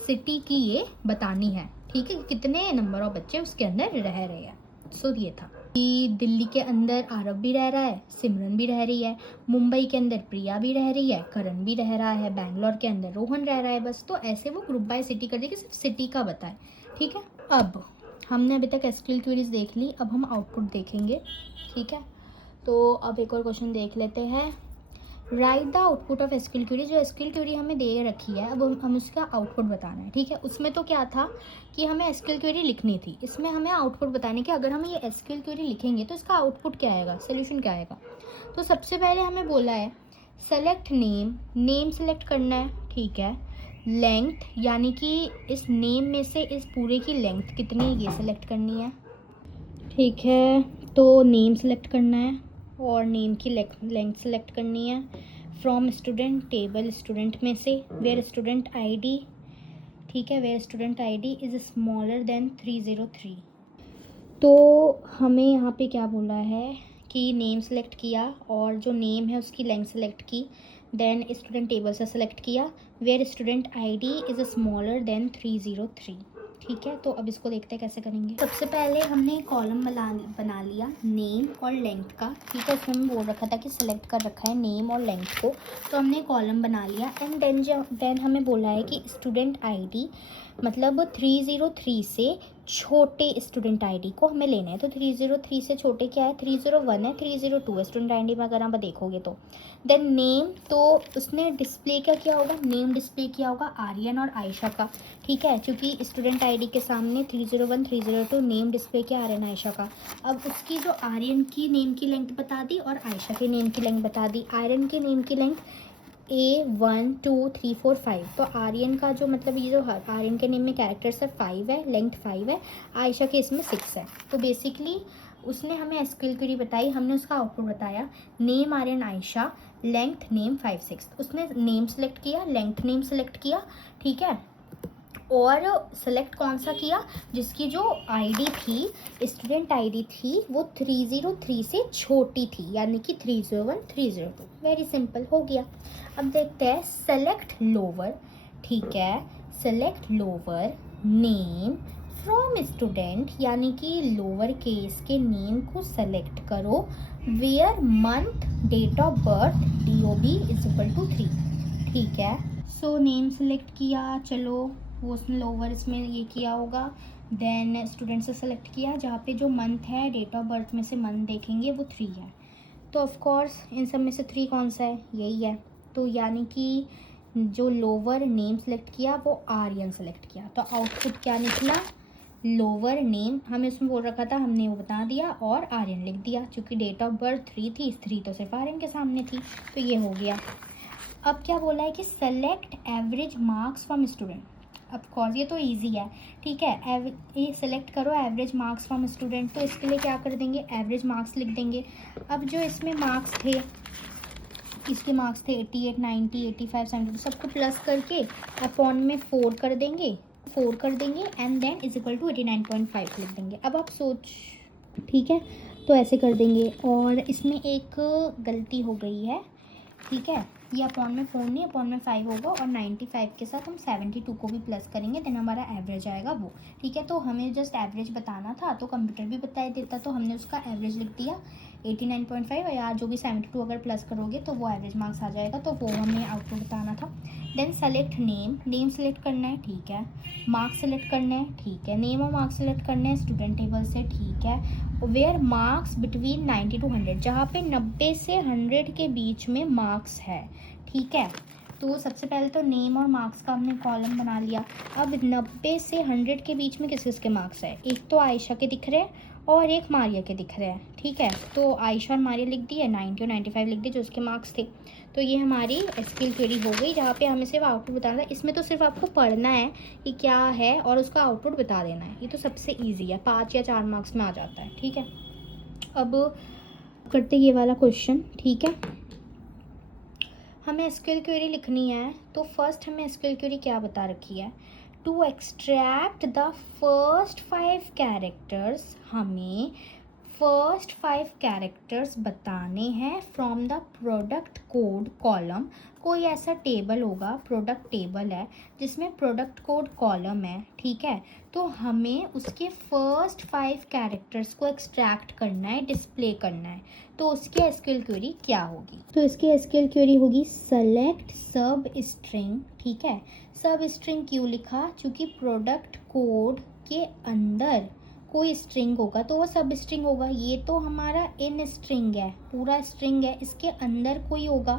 सिटी की ये बतानी है, ठीक है, कितने नंबर ऑफ बच्चे उसके अंदर रह रहे हैं। सो ये था कि दिल्ली के अंदर आरव भी रह रहा है, सिमरन भी रह रही है, मुंबई के अंदर प्रिया भी रह रही है, करण भी रह रहा है, बैंगलोर के अंदर रोहन रह रहा है, बस। तो ऐसे वो ग्रुप बाय सिटी कर देगी, सिर्फ सिटी का बताए, ठीक है। अब हमने अभी तक एसक्यूएल क्वेरीज देख ली, अब हम आउटपुट देखेंगे, ठीक है। तो अब एक और क्वेश्चन देख लेते हैं। Right the output of SQL query, जो एसक्यूएल क्वेरी हमें दे रखी है, अब हम उसका आउटपुट बताना है, ठीक है। उसमें तो क्या था कि हमें एसक्यूएल क्वेरी लिखनी थी, इसमें हमें आउटपुट बताने कि अगर हम ये एसक्यूएल क्वेरी लिखेंगे तो इसका आउटपुट क्या आएगा, सोल्यूशन क्या आएगा। तो सबसे पहले हमें बोला है सेलेक्ट नेम, नेम सेलेक्ट करना है, ठीक है। लेंथ, यानी कि इस नेम में से इस पूरे की लेंथ कितनी है ये सेलेक्ट करनी है, ठीक है। तो नेम सेलेक्ट करना है और नेम की लेंथ सेलेक्ट करनी है, फ्रॉम स्टूडेंट टेबल स्टूडेंट में से, वेयर स्टूडेंट आईडी, ठीक है, where student ID is smaller than 303। तो हमें यहाँ पे क्या बोला है कि नेम सेलेक्ट किया और जो नेम है उसकी लेंथ सेलेक्ट की, देन स्टूडेंट टेबल से सेलेक्ट किया, where student ID is smaller than 303, ठीक है। तो अब इसको देखते हैं कैसे करेंगे। सबसे पहले हमने कॉलम बना लिया नेम और लेंथ का, ठीक है। उसमें हमें बोल रखा था कि सिलेक्ट कर रखा है नेम और लेंथ को, तो हमने कॉलम बना लिया। एंड देन हमें बोला है कि स्टूडेंट आईडी मतलब 303 से छोटे स्टूडेंट आईडी को हमें लेना है। तो 303 से छोटे क्या है, 301 है, 302 है स्टूडेंट आईडी में अगर आप देखोगे तो। देन नेम, तो उसने डिस्प्ले क्या किया होगा, नेम डिस्प्ले किया होगा आर्यन और आयशा का, ठीक है, क्योंकि स्टूडेंट आईडी के सामने 301 302 नेम डिस्प्ले किया आर्यन आयशा का। अब उसकी जो आर्यन की नेम की लेंथ बता दी और आयशा के नेम की लेंथ बता दी। आर्यन की नेम की लेंथ A1 2 3 4 5, तो आर्यन का जो मतलब ये जो आर्यन के नेम में कैरेक्टर्स है 5 है, लेंथ 5 है, आयशा के इसमें 6 है। तो बेसिकली उसने हमें एसक्यूएल क्वेरी बताई, हमने उसका आउटपुट बताया, name Aryan Ayesha, length name 5 6। उसने नेम सेलेक्ट किया, लेंथ नेम सेलेक्ट किया, ठीक है। और सेलेक्ट कौन सा किया, जिसकी जो आईडी थी स्टूडेंट आईडी थी वो 303 से छोटी थी, यानी कि 301 302। वेरी सिंपल हो गया। अब देखते हैं सेलेक्ट लोअर, ठीक है, select lower name from student, यानी कि लोअर केस के नेम को सेलेक्ट करो, where month date of birth DOB is equal to 3, ठीक है। सो नेम सेलेक्ट किया, चलो वो उसने लोअर इसमें ये किया होगा। देन स्टूडेंट से सेलेक्ट किया, जहाँ पे जो मंथ है डेट ऑफ बर्थ में से मंथ देखेंगे वो 3 है, तो ऑफ कोर्स इन सब में से 3 कौन सा है, यही है। तो यानी कि जो लोअर नेम सेलेक्ट किया वो आर्यन सेलेक्ट किया, तो आउटपुट क्या निकला, लोअर नेम, हमें उसमें बोल रखा था हमने वो बता दिया और आर्यन लिख दिया, क्योंकि डेट ऑफ बर्थ 3 थी, 3 तो सिर्फ आर्यन के सामने थी, तो ये हो गया। अब क्या बोला है कि select average marks from student, of course ये तो इजी है, ठीक है। ये सेलेक्ट करो एवरेज मार्क्स फ्रॉम स्टूडेंट, तो इसके लिए क्या कर देंगे, एवरेज मार्क्स लिख देंगे। अब जो इसमें मार्क्स थे, इसके मार्क्स थे 88 90 85 70, सबको प्लस करके अपॉन में 4 कर देंगे and then is equal to 89.5 लिख देंगे। अब आप सोच, ठीक है, तो ऐसे कर देंगे। और इसमें एक गलती हो गई है, ठीक है, ये अपॉन में 4 नहीं, अपॉन में 5 होगा, और 95 के साथ हम 72 को भी प्लस करेंगे, देन हमारा एवरेज आएगा वो। ठीक है, तो हमें जस्ट एवरेज बताना था, तो कंप्यूटर भी बता देता, तो हमने उसका एवरेज लिख दिया 89.5, या जो भी 72 अगर प्लस करोगे तो वो एवरेज मार्क्स आ जाएगा, तो वो हमें आउटपुट बताना था। Then select name, name select करना है, ठीक है। मार्क्स सेलेक्ट करना है, ठीक है। नेम और मार्क्स सेलेक्ट करना है स्टूडेंट टेबल से, ठीक है। वेयर मार्क्स बिटवीन 90 to 100, जहाँ पे 90 से 100 के बीच में मार्क्स है, ठीक है। तो सबसे पहले तो नेम और मार्क्स का हमने कॉलम बना लिया। अब 90 से 100 के बीच में किस किसके मार्क्स है, एक तो आयशा के दिख रहे हैं और एक मारिया के दिख रहे हैं, ठीक है। तो आयशा और मारिया लिख दी है, 90 और 95 लिख दिए जो उसके मार्क्स थे। तो ये हमारी एसक्यूएल क्वेरी हो गई, जहाँ पे हमें सिर्फ आउटपुट बताना है। इसमें तो सिर्फ आपको पढ़ना है कि क्या है और उसका आउटपुट बता देना है। ये तो सबसे ईजी है, 5 या 4 मार्क्स में आ जाता है, ठीक है। अब करते ये वाला क्वेश्चन, ठीक है। हमें एसक्यूएल क्वेरी लिखनी है, तो फर्स्ट हमें एसक्यूएल क्वेरी क्या बता रखी है, to extract the first 5 characters, हमें फर्स्ट 5 कैरेक्टर्स बताने हैं from the product code column. कोई ऐसा टेबल होगा, प्रोडक्ट टेबल है जिसमें प्रोडक्ट कोड कॉलम है, ठीक है। तो हमें उसके फर्स्ट 5 कैरेक्टर्स को एक्सट्रैक्ट करना है, डिस्प्ले करना है। तो उसकी एसक्यूएल क्वेरी क्या होगी, तो इसकी एसक्यूएल क्वेरी होगी सेलेक्ट सब स्ट्रिंग, ठीक है। सब स्ट्रिंग क्यों लिखा, क्योंकि प्रोडक्ट कोड के अंदर कोई स्ट्रिंग होगा तो वो सब स्ट्रिंग होगा। ये तो हमारा इन स्ट्रिंग है, पूरा स्ट्रिंग है, इसके अंदर कोई होगा,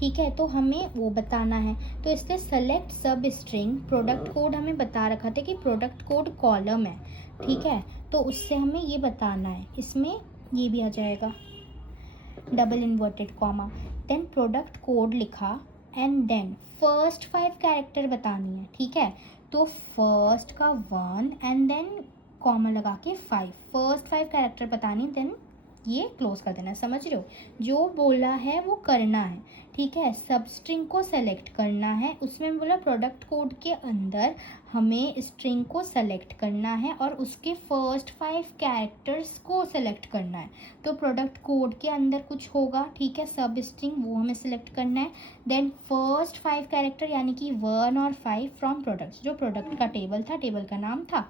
ठीक है। तो हमें वो बताना है, तो इसलिए सेलेक्ट सब स्ट्रिंग, प्रोडक्ट कोड हमें बता रखा था कि प्रोडक्ट कोड कॉलम है, ठीक है। तो उससे हमें ये बताना है, इसमें ये भी आ जाएगा double inverted comma, then product code लिखा, एंड देन फर्स्ट 5 कैरेक्टर बतानी है, ठीक है। तो फर्स्ट का 1 एंड देन कॉमा लगा के 5, फर्स्ट 5 कैरेक्टर बतानी, देन ये क्लोज कर देना, समझ रहे हो। जो बोला है वो करना है, ठीक है। सब स्ट्रिंग को सेलेक्ट करना है, उसमें बोला प्रोडक्ट कोड के अंदर हमें स्ट्रिंग को सेलेक्ट करना है और उसके फर्स्ट 5 कैरेक्टर्स को सेलेक्ट करना है। तो प्रोडक्ट कोड के अंदर कुछ होगा, ठीक है, सब स्ट्रिंग, वो हमें सेलेक्ट करना है। देन फर्स्ट 5 कैरेक्टर यानी कि 1 और 5 फ्रॉम प्रोडक्ट्स, जो प्रोडक्ट का टेबल था, टेबल का नाम था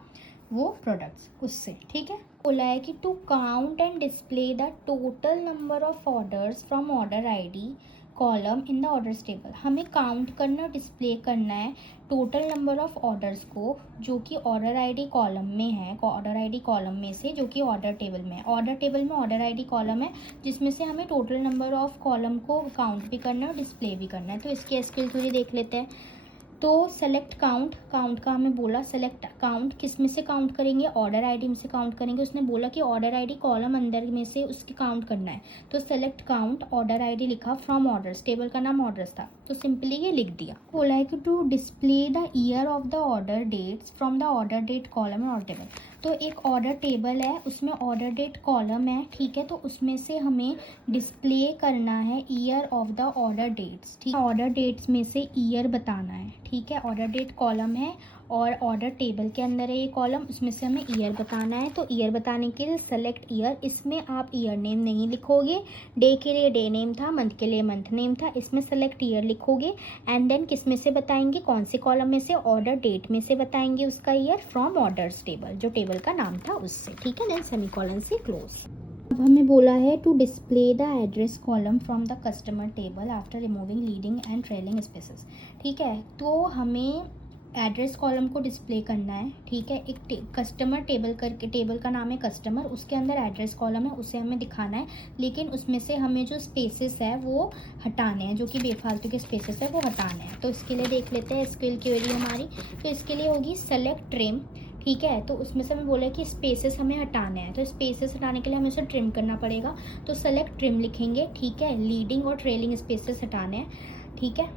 वो प्रोडक्ट्स, उससे, ठीक है। बोला है कि to count and display the total number of orders from order ID column in the orders table. हमें काउंट करना, डिस्प्ले करना है टोटल नंबर ऑफ ऑर्डर्स को जो कि ऑर्डर आईडी कॉलम में है, ऑर्डर आईडी कॉलम में से जो कि ऑर्डर टेबल में है। ऑर्डर टेबल में ऑर्डर आईडी कॉलम है जिसमें से हमें टोटल नंबर ऑफ कॉलम को काउंट भी करना है और डिस्प्ले भी करना है। तो इसकी एसक्यूएल क्वेरी देख लेते हैं। तो सेलेक्ट काउंट, काउंट का हमें बोला सेलेक्ट काउंट, किस में से काउंट करेंगे, ऑर्डर आईडी में से काउंट करेंगे। उसने बोला कि ऑर्डर आईडी कॉलम अंदर में से उसकी काउंट करना है, तो सेलेक्ट काउंट, ऑर्डर आईडी लिखा, फ्रॉम ऑर्डर्स, टेबल का नाम ऑर्डर्स था, तो सिंपली ये लिख दिया। बोला है कि to display the year of the order dates from the order date column and order table. तो एक ऑर्डर टेबल है, उसमें ऑर्डर डेट कॉलम है, ठीक है। तो उसमें से हमें डिस्प्ले करना है year of the order dates, ठीक है। ऑर्डर डेट्स में से ईयर बताना है, ठीक है। ऑर्डर डेट कॉलम है और ऑर्डर टेबल के अंदर है ये कॉलम, उसमें से हमें ईयर बताना है। तो ईयर बताने के लिए सेलेक्ट ईयर, इसमें आप ईयर नेम नहीं लिखोगे, डे के लिए डे नेम था, मंथ के लिए मंथ नेम था, इसमें सेलेक्ट ईयर लिखोगे। एंड देन किस में से बताएंगे, कौन से कॉलम में से, ऑर्डर डेट में से बताएंगे उसका ईयर, फ्रॉम ऑर्डर्स टेबल, जो टेबल का नाम था उससे, ठीक है। देन सेमीकोलन से क्लोज। अब हमें बोला है to display the address column from the customer table after removing leading and trailing spaces, ठीक है। तो हमें एड्रेस कॉलम को डिस्प्ले करना है, ठीक है। एक कस्टमर टेबल करके, टेबल का नाम है कस्टमर, उसके अंदर एड्रेस कॉलम है, उसे हमें दिखाना है, लेकिन उसमें से हमें जो स्पेसेस है वो हटाने हैं, जो कि बेफालतू के स्पेसेस है वो हटाने हैं। तो इसके लिए देख लेते हैं एसक्यूएल क्वेरी हमारी। तो इसके लिए होगी सेलेक्ट ट्रिम, ठीक है। तो उसमें से हमें बोला कि स्पेसेस हमें हटाने हैं, तो स्पेसेस हटाने के लिए हमें उसे ट्रिम करना पड़ेगा। तो सेलेक्ट ट्रिम लिखेंगे, ठीक है। लीडिंग और ट्रेलिंग स्पेसेस हटाने हैं, ठीक है।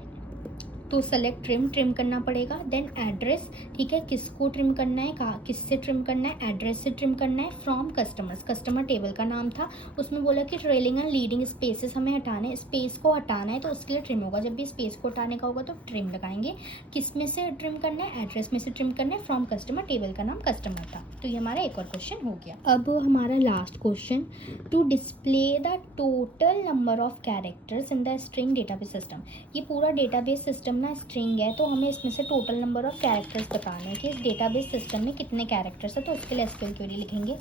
तो सेलेक्ट ट्रिम करना पड़ेगा। देन एड्रेस, ठीक है, किसको ट्रिम करना है, कहाँ किससे ट्रिम करना है, एड्रेस से ट्रिम करना है। फ्रॉम कस्टमर्स, कस्टमर टेबल का नाम था, उसमें बोला कि ट्रेलिंग एंड लीडिंग स्पेसेस हमें हटाने, स्पेस को हटाना है तो उसके लिए ट्रिम होगा। जब भी स्पेस को हटाने का होगा तो ट्रिम लगाएंगे। किस में से ट्रिम करना है, एड्रेस में से ट्रिम करना है। फ्रॉम कस्टमर, टेबल का नाम कस्टमर था। तो ये हमारा एक और क्वेश्चन हो गया। अब हमारा last question, to display the total number of characters in the string database system. ये पूरा डेटाबेस सिस्टम ना स्ट्रिंग है, तो हमें इसमें से टोटल नंबर ऑफ कैरेक्टर्स बताना है कि इस डेटाबेस सिस्टम में कितने कैरेक्टर्स है। तो उसके लिए एसक्यूएल क्वेरी लिखेंगे।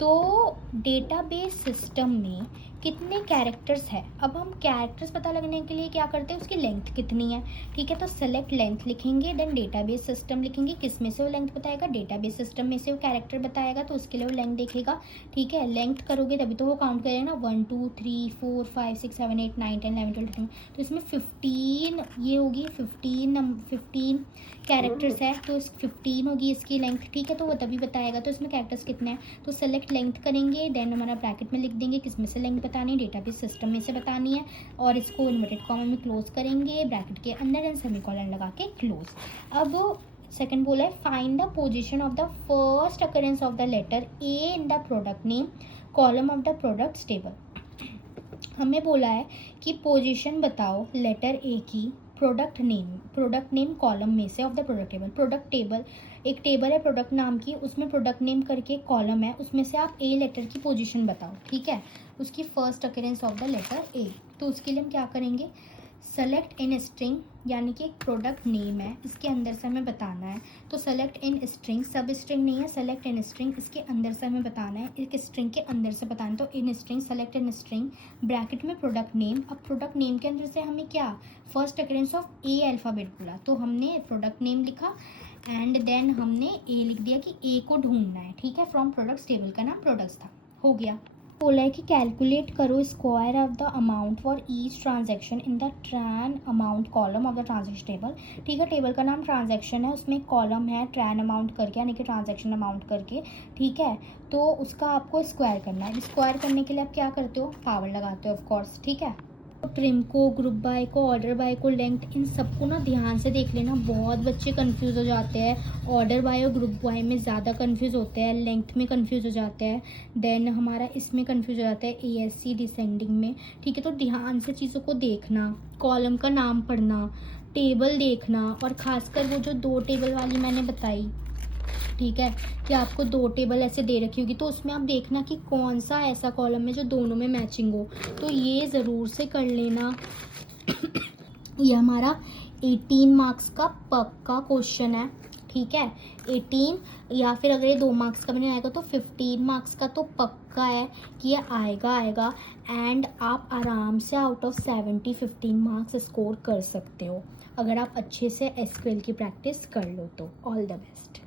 तो डेटाबेस सिस्टम में कितने कैरेक्टर्स है, अब हम कैरेक्टर्स पता लगने के लिए क्या करते हैं, उसकी लेंथ कितनी है, ठीक है। तो सेलेक्ट लेंथ लिखेंगे, देन डेटाबेस सिस्टम लिखेंगे, किस में से वो लेंथ बताएगा, डेटाबेस सिस्टम में से वो कैरेक्टर बताएगा, तो उसके लिए वो लेंथ देखेगा, ठीक है। लेंथ करोगे तभी तो वो काउंट करेगा ना, 1 2 3 4 5 6 7 8 9 10 11 12 13। तो इसमें 15 ये होगी, 15 कैरेक्टर्स है, तो इस 15 होगी इसकी लेंथ, ठीक है। तो वो तभी बताएगा। तो इसमें कैरेक्टर्स कितने हैं, तो सेलेक्ट लेंथ करेंगे, देन हमारा ब्रैकेट में लिख देंगे किस में से लेंथ बतानी है, डेटाबेस सिस्टम में से बतानी है, और इसको इन्वर्टेड कॉमा में क्लोज करेंगे, ब्रैकेट के अंदर एंड सेमीकोलन लगा के क्लोज। अब सेकंड बोला है, find the position of the first occurrence of the letter A in the product name column of the products table. हमें बोला है कि पोजीशन बताओ लेटर ए की प्रोडक्ट नेम कॉलम में से of the product table. Product table एक table है प्रोडक्ट नाम की, उसमें प्रोडक्ट नेम करके कॉलम है, उसमें से आप ए लेटर की पोजीशन बताओ, ठीक है, उसकी first occurrence of the letter A. तो उसके लिए हम क्या करेंगे, सेलेक्ट इन स्ट्रिंग, यानी कि एक प्रोडक्ट नेम है, इसके अंदर से हमें बताना है। तो सेलेक्ट इन स्ट्रिंग, सब स्ट्रिंग नहीं है, सेलेक्ट इन स्ट्रिंग, इसके अंदर से हमें बताना है, एक स्ट्रिंग के अंदर से बताना है। तो in string, select in string, bracket में प्रोडक्ट नेम। अब प्रोडक्ट नेम के अंदर से हमें क्या, first occurrence of A alphabet बोला, तो हमने प्रोडक्ट नेम लिखा एंड देन हमने ए लिख दिया कि ए को ढूंढना है, ठीक है। फ्रॉम प्रोडक्ट्स टेबल का नाम प्रोडक्ट्स था, हो गया। बोला है कि कैलकुलेट करो square of the amount for each transaction in the ट्रान amount column of the transaction table, ठीक है। टेबल का नाम ट्रांजैक्शन है, उसमें कॉलम है ट्रान अमाउंट करके, यानी कि ट्रांजैक्शन अमाउंट करके, ठीक है। तो उसका आपको स्क्वायर करना है। स्क्वायर करने के लिए आप क्या करते हो, पावर लगाते हो ऑफ कोर्स, ठीक है। ट्रिम को, ग्रुप बाय को, ऑर्डर बाय को, लेंथ, इन सबको ना ध्यान से देख लेना। बहुत बच्चे कंफ्यूज हो जाते हैं, ऑर्डर बाय और ग्रुप बाय में ज़्यादा कंफ्यूज होते हैं, लेंथ में कंफ्यूज हो जाते हैं, देन हमारा इसमें कंफ्यूज हो जाता है ASC डिसेंडिंग में, ठीक है। तो ध्यान से चीज़ों को देखना, कॉलम का नाम पढ़ना, टेबल देखना, और ख़ासकर वो जो 2 टेबल वाली मैंने बताई, ठीक है, कि आपको 2 टेबल ऐसे दे रखी होगी, तो उसमें आप देखना कि कौन सा ऐसा कॉलम है जो दोनों में मैचिंग हो। तो ये ज़रूर से कर लेना। ये हमारा 18 मार्क्स का पक्का क्वेश्चन है, ठीक है। 18, या फिर अगर ये 2 मार्क्स का भी नहीं आएगा तो 15 मार्क्स का तो पक्का है कि ये आएगा। एंड आप आराम से आउट ऑफ 70 15 मार्क्स स्कोर कर सकते हो, अगर आप अच्छे से SQL की प्रैक्टिस कर लो तो। All the best.